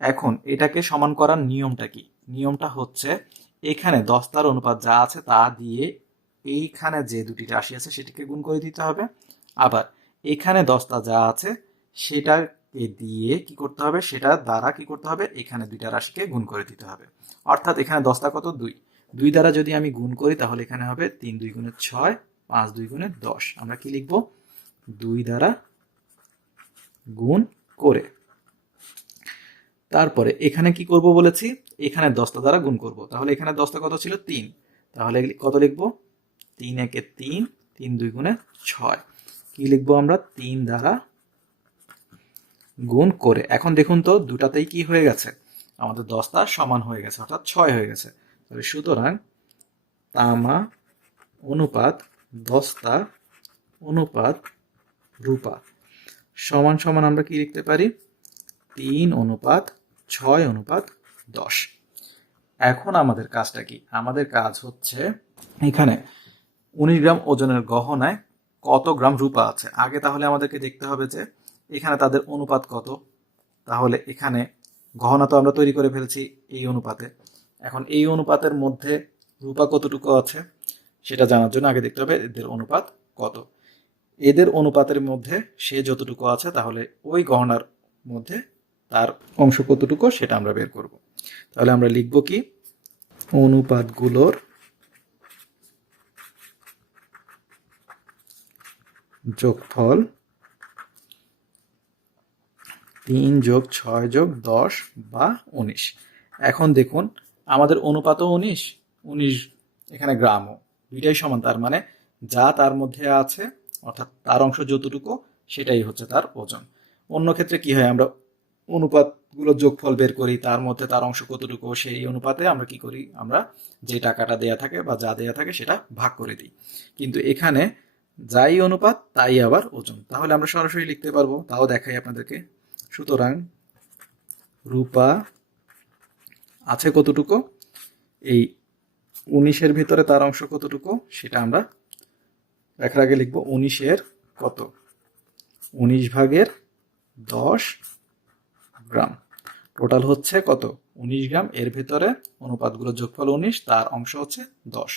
এখন এটাকে সমান করার নিয়মটা কি? নিয়মটা হচ্ছে এখানে দস্তার অনুপাত যা আছে তা দিয়ে এইখানে যে দুটি রাশি আছে সেটিকে গুণ করে দিতে হবে। আবার এখানে দস্তা যা আছে সেটাকে দিয়ে কি করতে হবে? সেটা দ্বারা কি করতে হবে? এখানে দুইটা রাশিকে গুণ করে দিতে হবে। অর্থাৎ এখানে দস্তা কত? 2, 2 দ্বারা যদি আমি গুণ করি তাহলে এখানে হবে 3 2 গুণে 6, 5 2 গুণে 10। আমরা কি লিখব? 2 দ্বারা গুণ করে। তারপরে এখানে কি করব বলেছি, এখানে 10টা দ্বারা গুণ করব। তাহলে এখানে 10টা কত ছিল 3, তাহলে কত লিখবো 3 একে 3, 3 2 গুণে 6। কি লিখবো আমরা 3 দ্বারা গুণ করে। এখন দেখুন তো দুটাতেই কি হয়ে গেছে, আমাদের 10টা সমান হয়ে গেছে, অর্থাৎ 6 হয়ে গেছে। তাহলে সুতরাং তামা অনুপাত দস্তা অনুপাত রূপা সমান সমান আমরা কি লিখতে পারি 3:6:10। এখন আমাদের কাজটা কি, আমাদের কাজ হচ্ছে এখানে 19 গ্রাম ওজনের গহনায় কত গ্রাম রূপা আছে আগে। তাহলে আমাদেরকে দেখতে হবে যে এখানে তাদের অনুপাত কত। তাহলে এখানে গহনা তো আমরা তৈরি করে ফেলেছি এই অনুপাতে, এখন এই অনুপাতের মধ্যে রূপা কতটুকু আছে সেটা জানার জন্য আগে দেখতে হবে এদের অনুপাত কত। এদের অনুপাতের মধ্যে সে যতটুকু আছে তাহলে ওই গহনার মধ্যে তার অংশ কতটুকু সেটা আমরা বের করব। তাহলে আমরা লিখব কি অনুপাতগুলোর যোগফল 3 যোগ 6 যোগ 10 বা 19। এখন দেখুন আমাদের অনুপাতও 19 এখানে গ্রামও, দুইটাই সমান। তার মানে যা তার মধ্যে আছে অর্থাৎ তার অংশ যতটুকু সেটাই হচ্ছে তার ওজন। অন্য ক্ষেত্রে কি হয়, আমরা অনুপাতগুলো যোগফল বের করি, তার মধ্যে তার অংশ কতটুকু সেই অনুপাতে আমরা কি করি, আমরা যে টাকাটা দেয়া থাকে বা যা দেয়া থাকে সেটা ভাগ করে দিই। কিন্তু এখানে যাই অনুপাত তাই আবার ওজন। তাহলে আমরা সরাসরি লিখতে পারবো, তাও দেখাই আপনাদেরকে। সুতরাং রূপা আছে কতটুকু, এই 19-এর ভিতরে তার অংশ কতটুকু সেটা আমরা লেখার আগে লিখবো 19-এর কত 19/10 গ্রাম। টোটাল হচ্ছে কত 19 গ্রাম, এর ভিতরে অনুপাতগুলো যোগফল 19, তার অংশ হচ্ছে 10।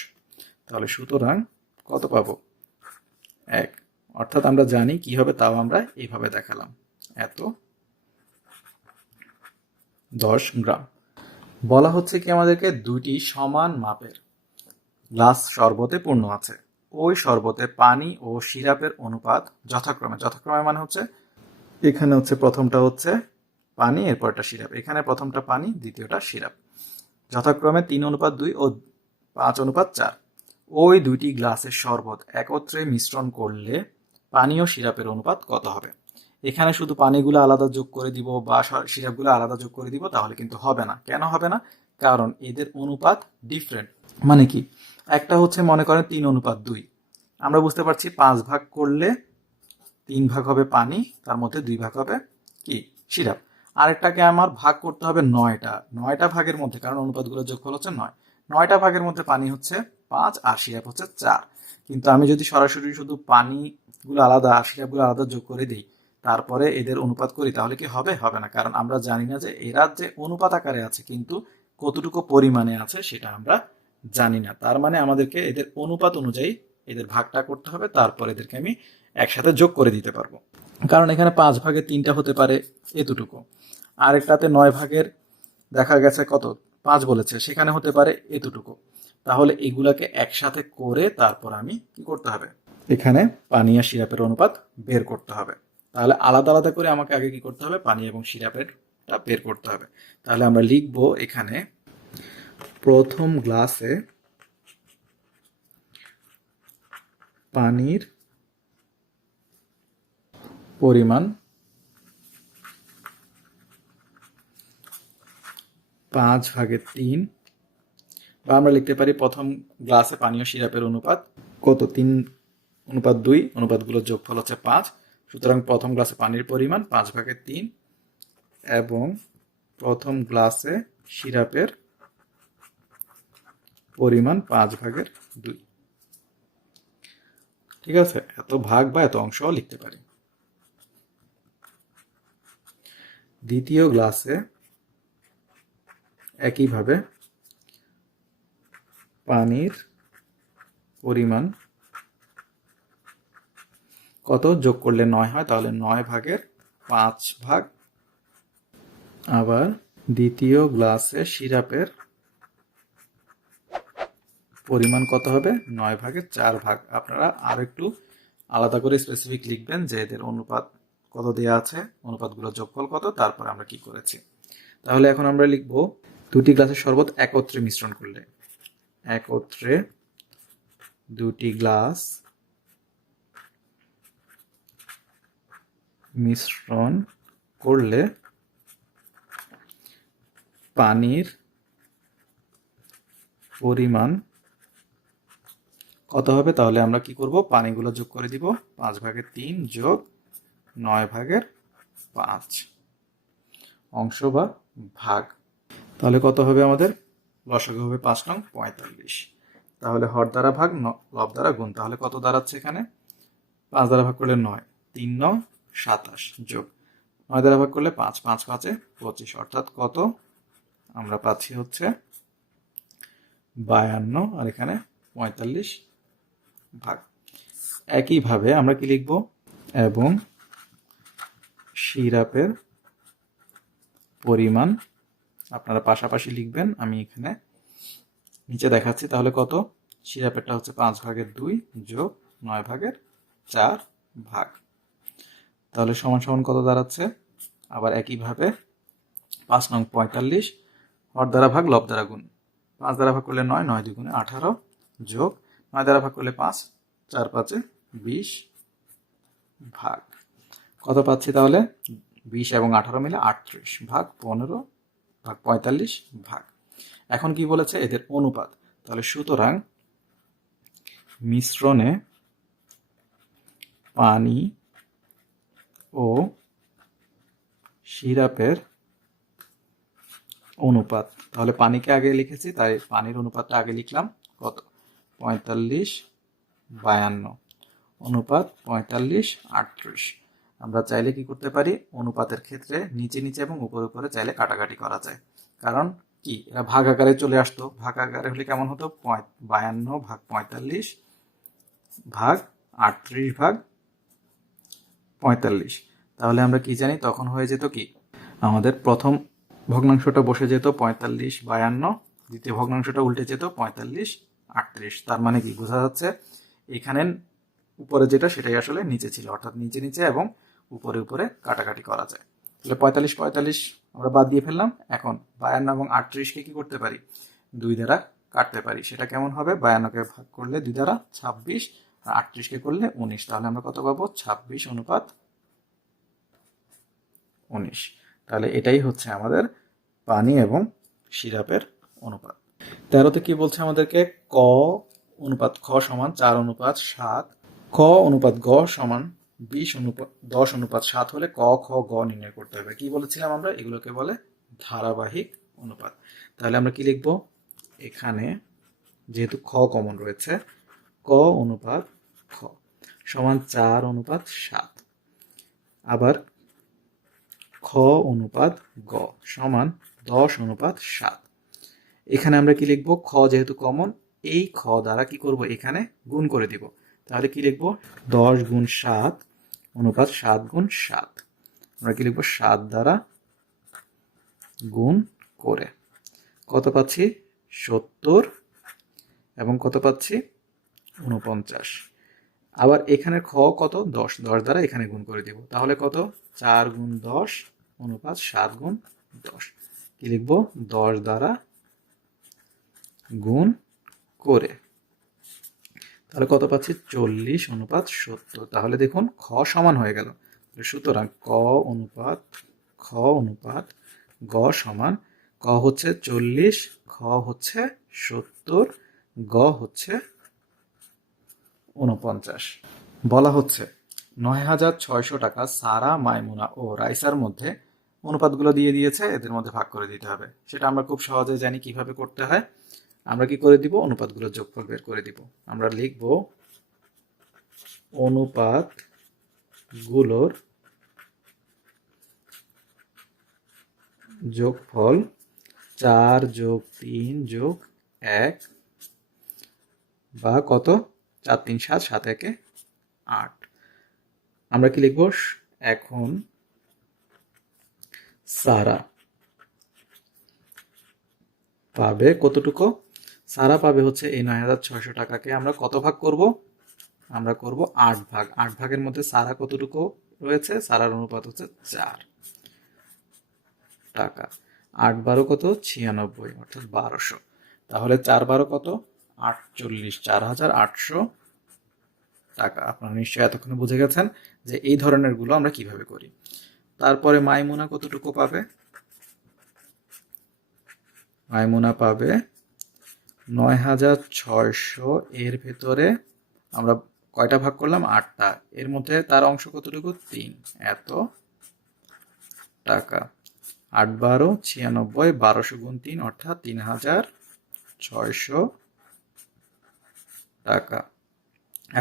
তাহলে সুতরাং কত পাবো 1। অর্থাৎ আমরা জানি কি হবে, তাও আমরা এইভাবে দেখালাম, এত 10 গ্রাম। বলা হচ্ছে কি আমাদেরকে দুইটি সমান মাপের গ্লাস শরবতে পূর্ণ আছে, ওই শরবতে পানি ও সিরাপের অনুপাত যথাক্রমে মানে হচ্ছে এখানে হচ্ছে প্রথমটা হচ্ছে পানি, এরপরটা সিরাপ, এখানে প্রথমটা পানি দ্বিতীয়টা সিরাপ, যথাক্রমে 3:2 ও 5:4। ওই দুইটি গ্লাসের শরবত একত্রে মিশ্রণ করলে পানি ও সিরাপের অনুপাত কত হবে। এখানে শুধু পানিগুলো আলাদা যোগ করে দিব বা সিরাপগুলো আলাদা যোগ করে দিব তাহলে কিন্তু হবে না। কেন হবে না, কারণ এদের অনুপাত ডিফারেন্ট। মানে কি, একটা হচ্ছে মনে করেন 3:2, আমরা বুঝতে পারছি 5 ভাগ করলে 3 ভাগ হবে পানি, তার মধ্যে 2 ভাগ হবে কি সিরাপ। আরেকটাকে আমার ভাগ করতে হবে 9টা ভাগের মধ্যে, কারণ অনুপাতগুলো যোগফল হচ্ছে 9টা ভাগের মধ্যে পানি হচ্ছে 5 আর সিরাপ হচ্ছে 4। কিন্তু আমি যদি সরাসরি শুধু পানিগুলো আলাদা আর সিরাপগুলো আলাদা যোগ করে দিই তারপরে এদের অনুপাত করি তাহলে কি হবে, হবে না। কারণ আমরা জানি না যে এরা যে অনুপাত আকারে আছে কিন্তু কতটুকু পরিমাণে আছে সেটা আমরা জানি না। তার মানে আমাদেরকে এদের অনুপাত অনুযায়ী এদের ভাগটা করতে হবে, তারপর এদেরকে আমি একসাথে যোগ করে দিতে পারবো। কারণ এখানে 5 ভাগের 3টা হতে পারে এতটুকু, আরেকটাতে 9 ভাগের দেখা গেছে কত 5 বলেছে, সেখানে হতে পারে এতটুকু। তাহলে এগুলাকে একসাথে করে তারপর আমি কি করতে হবে, এখানে পানি আর সিরাপের অনুপাত বের করতে হবে। তাহলে আলাদা আলাদা করে আমাকে আগে কি করতে হবে, পানি এবং সিরাপেরটা বের করতে হবে। তাহলে আমরা লিখব এখানে প্রথম গ্লাসে পানির পরিমাণ 5/3, বা আমরা লিখতে পারি প্রথম গ্লাসে পানি ও সিরাপের অনুপাত কত 3:2, অনুপাতগুলোর যোগফল হচ্ছে 5। সুতরাং প্রথম গ্লাসে পানির পরিমাণ 5/3 এবং প্রথম গ্লাসে সিরাপের পরিমাণ 5/2। ঠিক আছে, এত ভাগ বা এত অংশ লিখতে পারি। দ্বিতীয় গ্লাসে একইভাবে পানির পরিমাণ কত যোগ করলে 9 হয়, তাহলে 9/5। আবার দ্বিতীয় গ্লাসে সিরাপের পরিমাণ কত হবে 9/4। আপনারা আর একটু আলাদা করে স্পেসিফিক লিখবেন যে এদের অনুপাত কত দেওয়া আছে, অনুপাতগুলো যোগফল কত, তারপর আমরা কি করেছি। তাহলে এখন আমরা লিখব দুটি গ্লাসের শরবত একত্রে মিশ্রণ করলে, একত্রে দুটি গ্লাস মিশ্রণ করলে পানির পরিমাণ কত হবে? তাহলে আমরা কি করব, পানিগুলো যোগ করে দিব, 5/3 যোগ 9/5 অংশ বা ভাগ। তাহলে কত হবে আমাদের? লসাগু হবে 5 নং 45। তাহলে হর দ্বারা ভাগ, লব দ্বারা গুণ। তাহলে কত দাঁড়াচ্ছে এখানে? 5 দ্বারা ভাগ করলে 9, 3 9 27 যোগ 9 দ্বারা ভাগ করলে 5, 5 5 25, অর্থাৎ কত আমরা পাচ্ছি হচ্ছে 52 আর এখানে 45 ভাগ। একইভাবে আমরা কি লিখব? এবং সিরাপের পরিমাণ, আপনারা পাশাপাশি লিখবেন, আমি এখানে নিচে দেখাচ্ছি। তাহলে কত? সিরাপেরটা হচ্ছে 5/2 যোগ 9/4 ভাগ। তাহলে সমান সমান কত দাঁড়াচ্ছে? আবার একইভাবে 5 নং 45, হর দ্বারা ভাগ, লব দ্বারা গুণ। 5 দ্বারা ভাগ করলে 9, 9 2 18 যোগ 9 দ্বারা ভাগ করলে 5, 4 5 20 ভাগ। কত পাচ্ছি তাহলে? 20 এবং 18 মিলে 38 ভাগ 15 ভাগ 45 ভাগ। এখন কি বলেছে? এদের অনুপাত। তাহলে সুতরাং মিশ্রণে পানি ও সিরাপের অনুপাত। তাহলে পানিকে আগে লিখেছি, তাই পানির অনুপাতটা আগে লিখলাম। কত? 45 52 অনুপাত 45 38। আমরা চাইলে কি করতে পারি? অনুপাতের ক্ষেত্রে নিচে নিচে এবং উপরে উপরে চাইলে কাটাকাটি করা যায়। কারণ কি, এরা ভাগ আকারে চলে আসতো। ভাগ আকারে হলে কেমন হতো? 52 ভাগ 45 ভাগ 38 ভাগ 45। তাহলে আমরা কি জানি? তখন হয়ে যেত কি, আমাদের প্রথম ভগ্নাংশটা বসে যেত 45 52, দ্বিতীয় ভগ্নাংশটা উল্টে যেত 45 38। তার মানে কি বোঝা যাচ্ছে? এখানে উপরে যেটা সেটাই আসলে নিচে ছিল, অর্থাৎ নিচে নিচে এবং উপরে উপরে কাটাকাটি করা যায়। তাহলে 45 45 আমরা বাদ দিয়ে ফেললাম। এখন 52 এবং 38কে কি করতে পারি? 2 দ্বারা কাটতে পারি। সেটা কেমন হবে? 52কে ভাগ করলে 2 দ্বারা 26, আর 38কে করলে 19। তাহলে আমরা কত পাবো? 26 অনুপাত 19। তাহলে এটাই হচ্ছে আমাদের পানি এবং সিরাপের অনুপাত। 13তে কি বলছে আমাদেরকে? ক অনুপাত খ সমান 4:7, খ অনুপাত গ সমান 10:7 হলে ক খ গ নির্ণয় করতে হবে। কি বলেছিলাম আমরা? এগুলোকে বলে ধারাবাহিক অনুপাত। তাহলে আমরা কি লিখব? এখানে যেহেতু খ কমন রয়েছে, ক অনুপাত খ সমান 4:7, আবার খ অনুপাত গ সমান 10:7। এখানে আমরা কি লিখব? খ যেহেতু কমন, এই খ দ্বারা কি করব? এখানে গুণ করে দিব। তাহলে কি লিখব? 10 গুণ 7 অনুপাত 7 গুণ 7। আমরা কি লিখব? 7 দ্বারা গুণ করে কত পাচ্ছি? 70 এবং কত পাচ্ছি? 49। আবার এখানে খ কত? 10, 10 দ্বারা এখানে গুণ করে দিব। তাহলে কত? 4 গুণ 10 অনুপাত 7 গুণ 10। কি লিখব? 10 দ্বারা গুণ করে। তাহলে কত পাচ্ছি? 40:70। তাহলে দেখুন খ সমান হয়ে গেল। সুতরাং খ অনুপাত গ সমান, ক হচ্ছে 40, খ হচ্ছে 70, গ হচ্ছে 49। বলা হচ্ছে 9,600 টাকা সারা, মাইমুনা ও রাইসার মধ্যে অনুপাতগুলো দিয়ে দিয়েছে, এদের মধ্যে ভাগ করে দিতে হবে। সেটা আমরা খুব সহজে জানি কিভাবে করতে হয়। আমরা কি করে দিব? অনুপাতগুলোর যোগফল বের করে দিব। আমরা লিখব অনুপাতগুলোর যোগফল 4 যোগ 3 যোগ 1 বা কত? 4 3 7 7 1 8। আমরা কি লিখব? এখন সারা পাবে কতটুকু? সারা পাবে হচ্ছে এই 9,600 টাকাকে আমরা কত ভাগ করব? আমরা করব 8 ভাগ। 8 ভাগের মধ্যে সারা কতটুকু রয়েছে? সারার অনুপাত হচ্ছে 4 টাকা। 8 × 12 কত 96 অর্থাৎ 1200। তাহলে 4 × 12 কত 48, 4800 টাকা। আপনারা নিশ্চয়ই এতক্ষণে বুঝে গেছেন যে এই ধরনের গুলো আমরা কিভাবে করি। তারপরে মাইমুনা কতটুকু পাবে? মাইমুনা পাবে 9600। এর ভেতরে আমরা কয়টা ভাগ করলাম? 8টা। এর মধ্যে তার অংশ কতটুকু? 3, এত টাকা। 8 × 12 = 96, 1200 × 3 অর্থাৎ 3600 টাকা।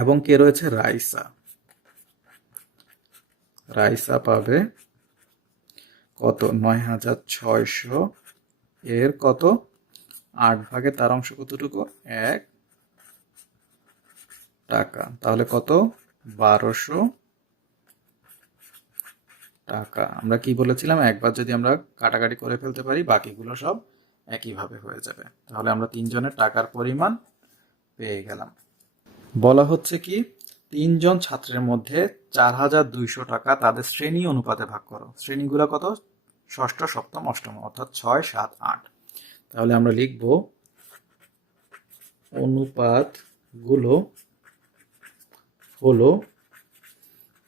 এবং কে রয়েছে? রাইসা। রাইসা পাবে কত? 9600 এর কত 8 ভাগে তার অংশ কতটুকু? 1 টাকা। তাহলে কত? 1200 টাকা। আমরা কি বলেছিলাম? একবার যদি আমরা কাটাকাটি করে ফেলতে পারি বাকিগুলো সব একইভাবে হয়ে যাবে। তাহলে আমরা তিনজনের টাকার পরিমাণ পেয়ে গেলাম। বলা হচ্ছে কি 3 জন ছাত্রের মধ্যে 4200 টাকা তাদের শ্রেণী অনুপাতে ভাগ করো। শ্রেণীগুলো কত? ষষ্ঠ, সপ্তম, অষ্টম অর্থাৎ 6, 7, 8। তাহলে আমরা লিখব অনুপাতগুলো হলো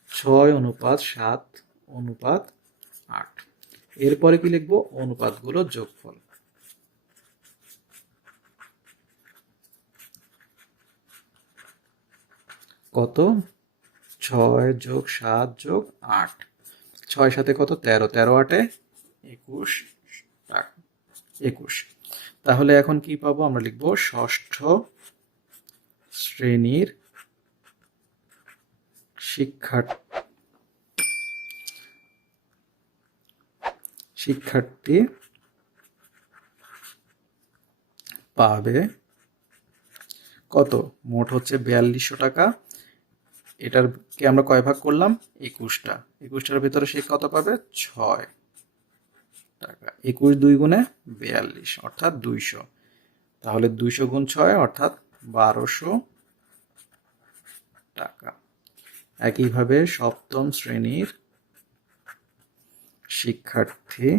6:7:8। এরপরে কি লিখব? অনুপাতগুলো যোগফল। কত? 6 + 7 + 8। 6 সাথে কত? 13, 13 8 21 টাকা। 21। তাহলে এখন কি পাবো? আমরা লিখব ষষ্ঠ শ্রেণীর শিক্ষার্থী পাবে কত? মোট হচ্ছে 4200 টাকা। এটার কে আমরা কয় ভাগ করলাম? 21টা। 21টার ভিতরে সে কত পাবে? 6 টাকা। 21 2 গুণে 42 অর্থাৎ 200। তাহলে 200 × 6 অর্থাৎ 1200 টাকা। একইভাবে সপ্তম শ্রেণীর শিক্ষার্থী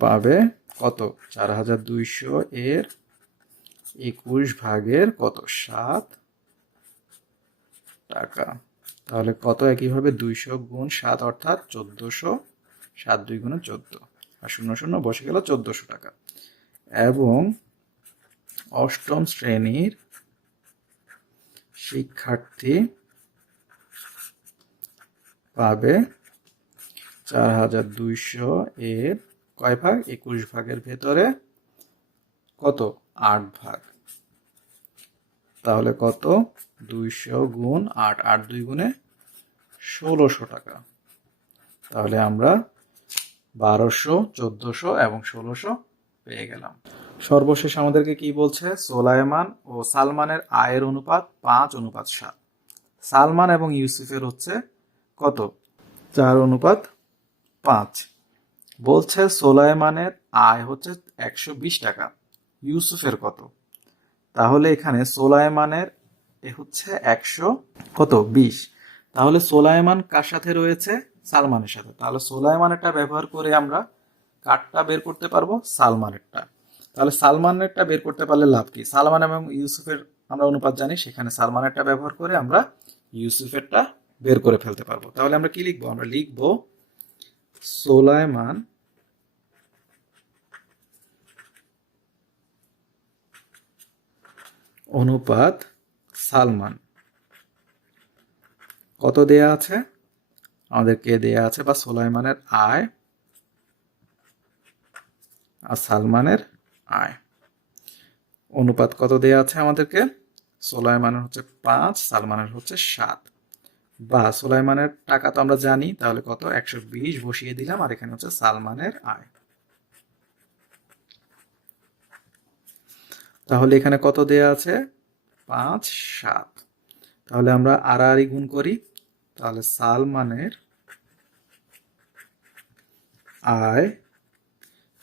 পাবে কত? 4200 এর 21 ভাগের কত? 7 টাকা। তাহলে কত? একইভাবে 200 × 7 অর্থাৎ 1400। 7 2 × 14 আর 0 0 বসে গেল 1400 টাকা। এবং অষ্টম শ্রেণীর শিক্ষার্থী পাবে 4200 এর কয় ভাগ? 21 ভাগের ভেতরে কত? 8 ভাগ। তাহলে কত? 200 × 8, 8 2 গুণে 1600 টাকা। তাহলে আমরা 1200, 1400 এবং 1600 পেয়ে গেলাম। সর্বশেষ আমাদেরকে কি বলছে? সোলাইমান ও সালমানের আয়ের অনুপাত 5:7। সালমান এবং ইউসুফের হচ্ছে কত? 4:5। বলছে সোলাইমানের আয় হচ্ছে 120 টাকা। ইউসুফের কত? তাহলে এখানে সোলাইমানের হচ্ছে 100 কত? 20। তাহলে সোলাইমান কার সাথে রয়েছে? সালমানের সাথে। তাহলে সোলাইমানেরটা ব্যবহার করে আমরা কারটা বের করতে পারবো? সালমানেরটা। তাহলে সালমানেরটা বের করতে পারলে লাভ কি? সালমান এবং ইউসুফের আমরা অনুপাত জানি, সেখানে সালমানেরটা ব্যবহার করে আমরা ইউসুফেরটা বের করে ফেলতে পারবো। তাহলে আমরা কি লিখবো? আমরা লিখবো সোলাইমান অনুপাত সালমান। কত দেয়া আছে? আমাদেরকে দেয়া আছে বা সোলাইমানের আয় আর সালমানের আয় অনুপাত কত দেয়া আছে আমাদেরকে? সোলাইমানের হচ্ছে 5, সালমানের হচ্ছে 7। বা সোলাইমানের টাকা তো আমরা জানি, তাহলে কত? 120 বসিয়ে দিলাম, আর এখানে হচ্ছে সালমানের আয়। তাহলে এখানে কত দেয়া আছে? 5, 7। তাহলে আমরা আড়াআড়ি গুণ করি। তাহলে সালমানের আয়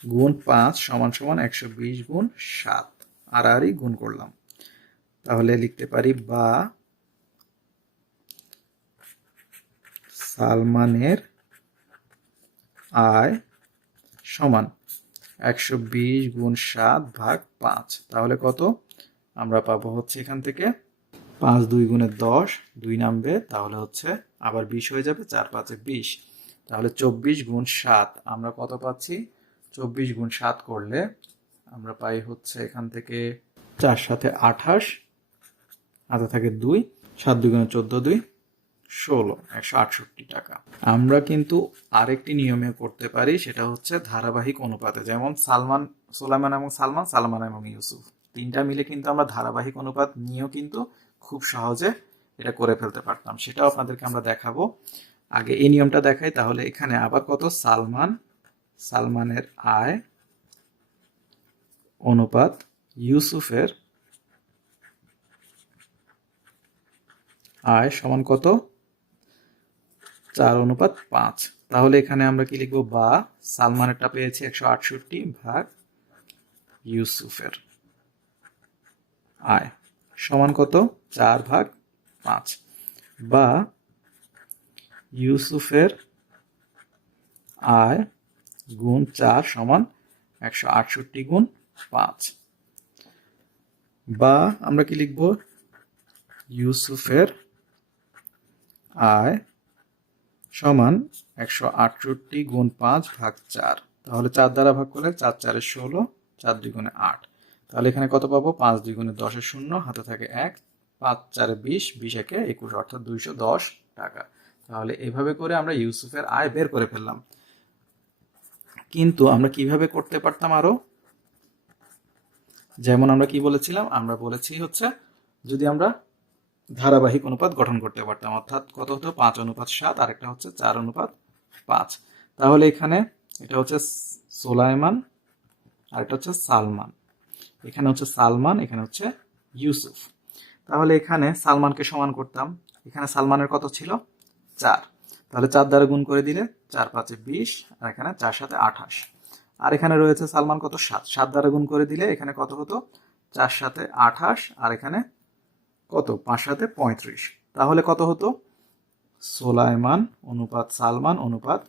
গুণ 5 = 120 × 7। আড়াআড়ি গুণ করলাম। তাহলে লিখতে পারি বা সালমানের আয় সমান 120 গুণ 7 ভাগ 5। তাহলে কত? আমরা পাবো হচ্ছে এখান থেকে 5 2 গুণে 10, 2 নামবে, তাহলে হচ্ছে আবার 20 হয়ে যাবে, 4 5 20। তাহলে 24 গুণ 7 আমরা কত পাচ্ছি? 24 গুণ 7 করলে আমরা পাই হচ্ছে এখান থেকে 4 7 28, হাতে থাকে 2, 7 2 গুণে 14 2 16, 168 টাকা। আমরা কিন্তু আরেকটি নিয়মে করতে পারি, সেটা হচ্ছে ধারাবাহিক অনুপাতে। যেমন সোলাইমান এবং সালমান এবং ইউসুফ, তিনটা মিলে কিন্তু আমরা ধারাবাহিক অনুপাত নিয়েও কিন্তু খুব সহজে এটা করে ফেলতে পারতাম। সেটাও আপনাদেরকে আমরা দেখাবো। আগে এই নিয়মটা দেখাই। তাহলে এখানে আবার কত? সালমানের আয় অনুপাত ইউসুফের আয় সমান কত? 4:5। তাহলে এখানে আমরা কি লিখবো? বা সালমানেরটা পেয়েছি 168 ভাগ ইউসুফের আয় সমান কত? 4 ভাগ 5। বা ইউসুফের আয় গুণ 4 সমান 168 গুণ 5। বা আমরা কি লিখবো? ইউসুফের আয় সমান 168 গুণ 5 ভাগ 4। তাহলে 4 দ্বারা ভাগ করলে 4 4 16, 4 2 গুণে 8। তাহলে এখানে কত পাবো? 5 2 গুণে 10 0, হাতে থাকে 1, 5 4 20, 20 1 21, অর্থাৎ 210 টাকা। তাহলে এভাবে করে আমরা ইউসুফের আয় বের করে ফেললাম। কিন্তু আমরা কিভাবে করতে পারতাম আরো? যেমন আমরা কি বলেছিলাম? আমরা বলেছি হচ্ছে যদি আমরা ধারাবাহিক অনুপাত গঠন করতে পারতাম, অর্থাৎ কত হতো? 5:7, আর একটা হচ্ছে 4:5। তাহলে এখানে এটা হচ্ছে সোলাইমান আর এটা হচ্ছে সালমান। এখানে হচ্ছে সালমান, এখানে হচ্ছে ইউসুফ। তাহলে এখানে সালমানকে সমান করতাম। এখানে সালমানের কত ছিল? 4। তাহলে 4 দ্বারা গুণ করে দিলে 4 5 20, আর এখানে 4 7 28। আর এখানে রয়েছে সালমান কত? 7। 7 দ্বারা গুণ করে দিলে এখানে কত হতো? 4 7 28, আর এখানে কত? 5 7 35। তাহলে কত হতো? সোলাইমান অনুপাত সালমান অনুপাত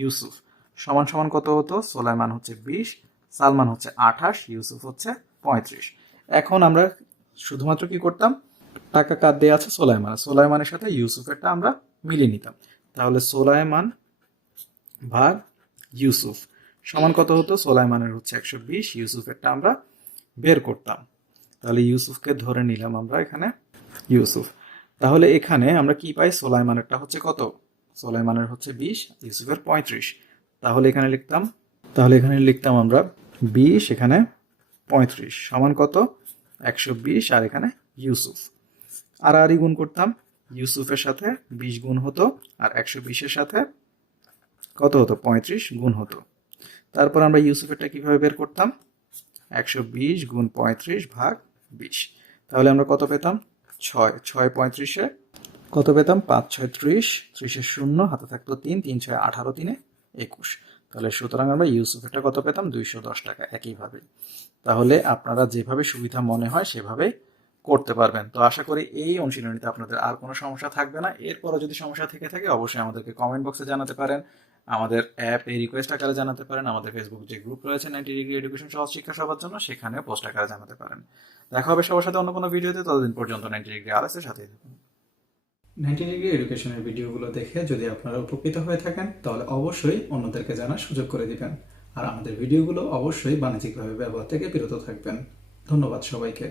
ইউসুফ সমান সমান কত হতো? সোলাইমান হচ্ছে 20, সালমান হচ্ছে 28, ইউসুফ হচ্ছে 35। এখন আমরা শুধুমাত্র কি করতাম? টাকা কার দেয়া আছে? সোলাইমানের সাথে ইউসুফেরটা আমরা মিলিয়ে নিতাম। তাহলে সোলাইমান ভাগ ইউসুফ সমান কত হতো? সোলাইমানের হচ্ছে 120, ইউসুফেরটা আমরা বের করতাম। তাহলে ইউসুফকে ধরে নিলাম আমরা এখানে ইউসুফ। তাহলে এখানে আমরা কি পাই? সোলাইমানেরটা হচ্ছে কত? সোলাইমানের হচ্ছে 20, ইউসুফের 35। তাহলে এখানে লিখতাম আমরা 20, এখানে 35 সমান কত? 120, আর এখানে ইউসুফ। আর গুণ করতাম। ইউসুফের সাথে 20 গুণ হতো, আর 120-এর সাথে কত হতো? 35 গুণ হতো। তারপর আমরা ইউসুফেরটা কিভাবে বের করতাম? 120 গুণ 35 ভাগ 20। তাহলে আমরা কত পেতাম? 6 6 35-এ কত পেতাম? 5 6 30, 30-এর 0, হাতে থাকতো 3, 3 6 18, 3 21। তাহলে সুতরাং আমরা ইউসুফেরটা কত পেতাম? 210 টাকা। একইভাবে তাহলে আপনারা যেভাবে সুবিধা মনে হয় সেভাবে করতে পারবেন। তো আশা করি এই অনুশীলনীতে আপনাদের আর কোনো সমস্যা থাকবে না। এরপরও যদি সমস্যা থেকে থাকে অবশ্যই আমাদেরকে কমেন্ট বক্সে জানাতে পারেন, আমাদের অ্যাপে রিকোয়েস্ট আকারে জানাতে পারেন, আমাদের ফেসবুক যে গ্রুপ রয়েছে 90 ডিগ্রি এডুকেশন সহজ শিক্ষা সবার জন্য, সেখানেও পোস্ট আকারে জানাতে পারেন। দেখা হবে সবার সাথে অন্য কোনো ভিডিওতে। ততদিন পর্যন্ত 90 ডিগ্রি আরএস এর সাথে থাকুন। 90 ডিগ্রি এডুকেশনের ভিডিওগুলো দেখে যদি আপনারা উপকৃত হয়ে থাকেন তাহলে অবশ্যই অন্যদেরকে জানার সুযোগ করে দিবেন। আর আমাদের ভিডিওগুলো অবশ্যই বাণিজ্যিকভাবে ব্যবহার থেকে বিরত থাকবেন। ধন্যবাদ সবাইকে।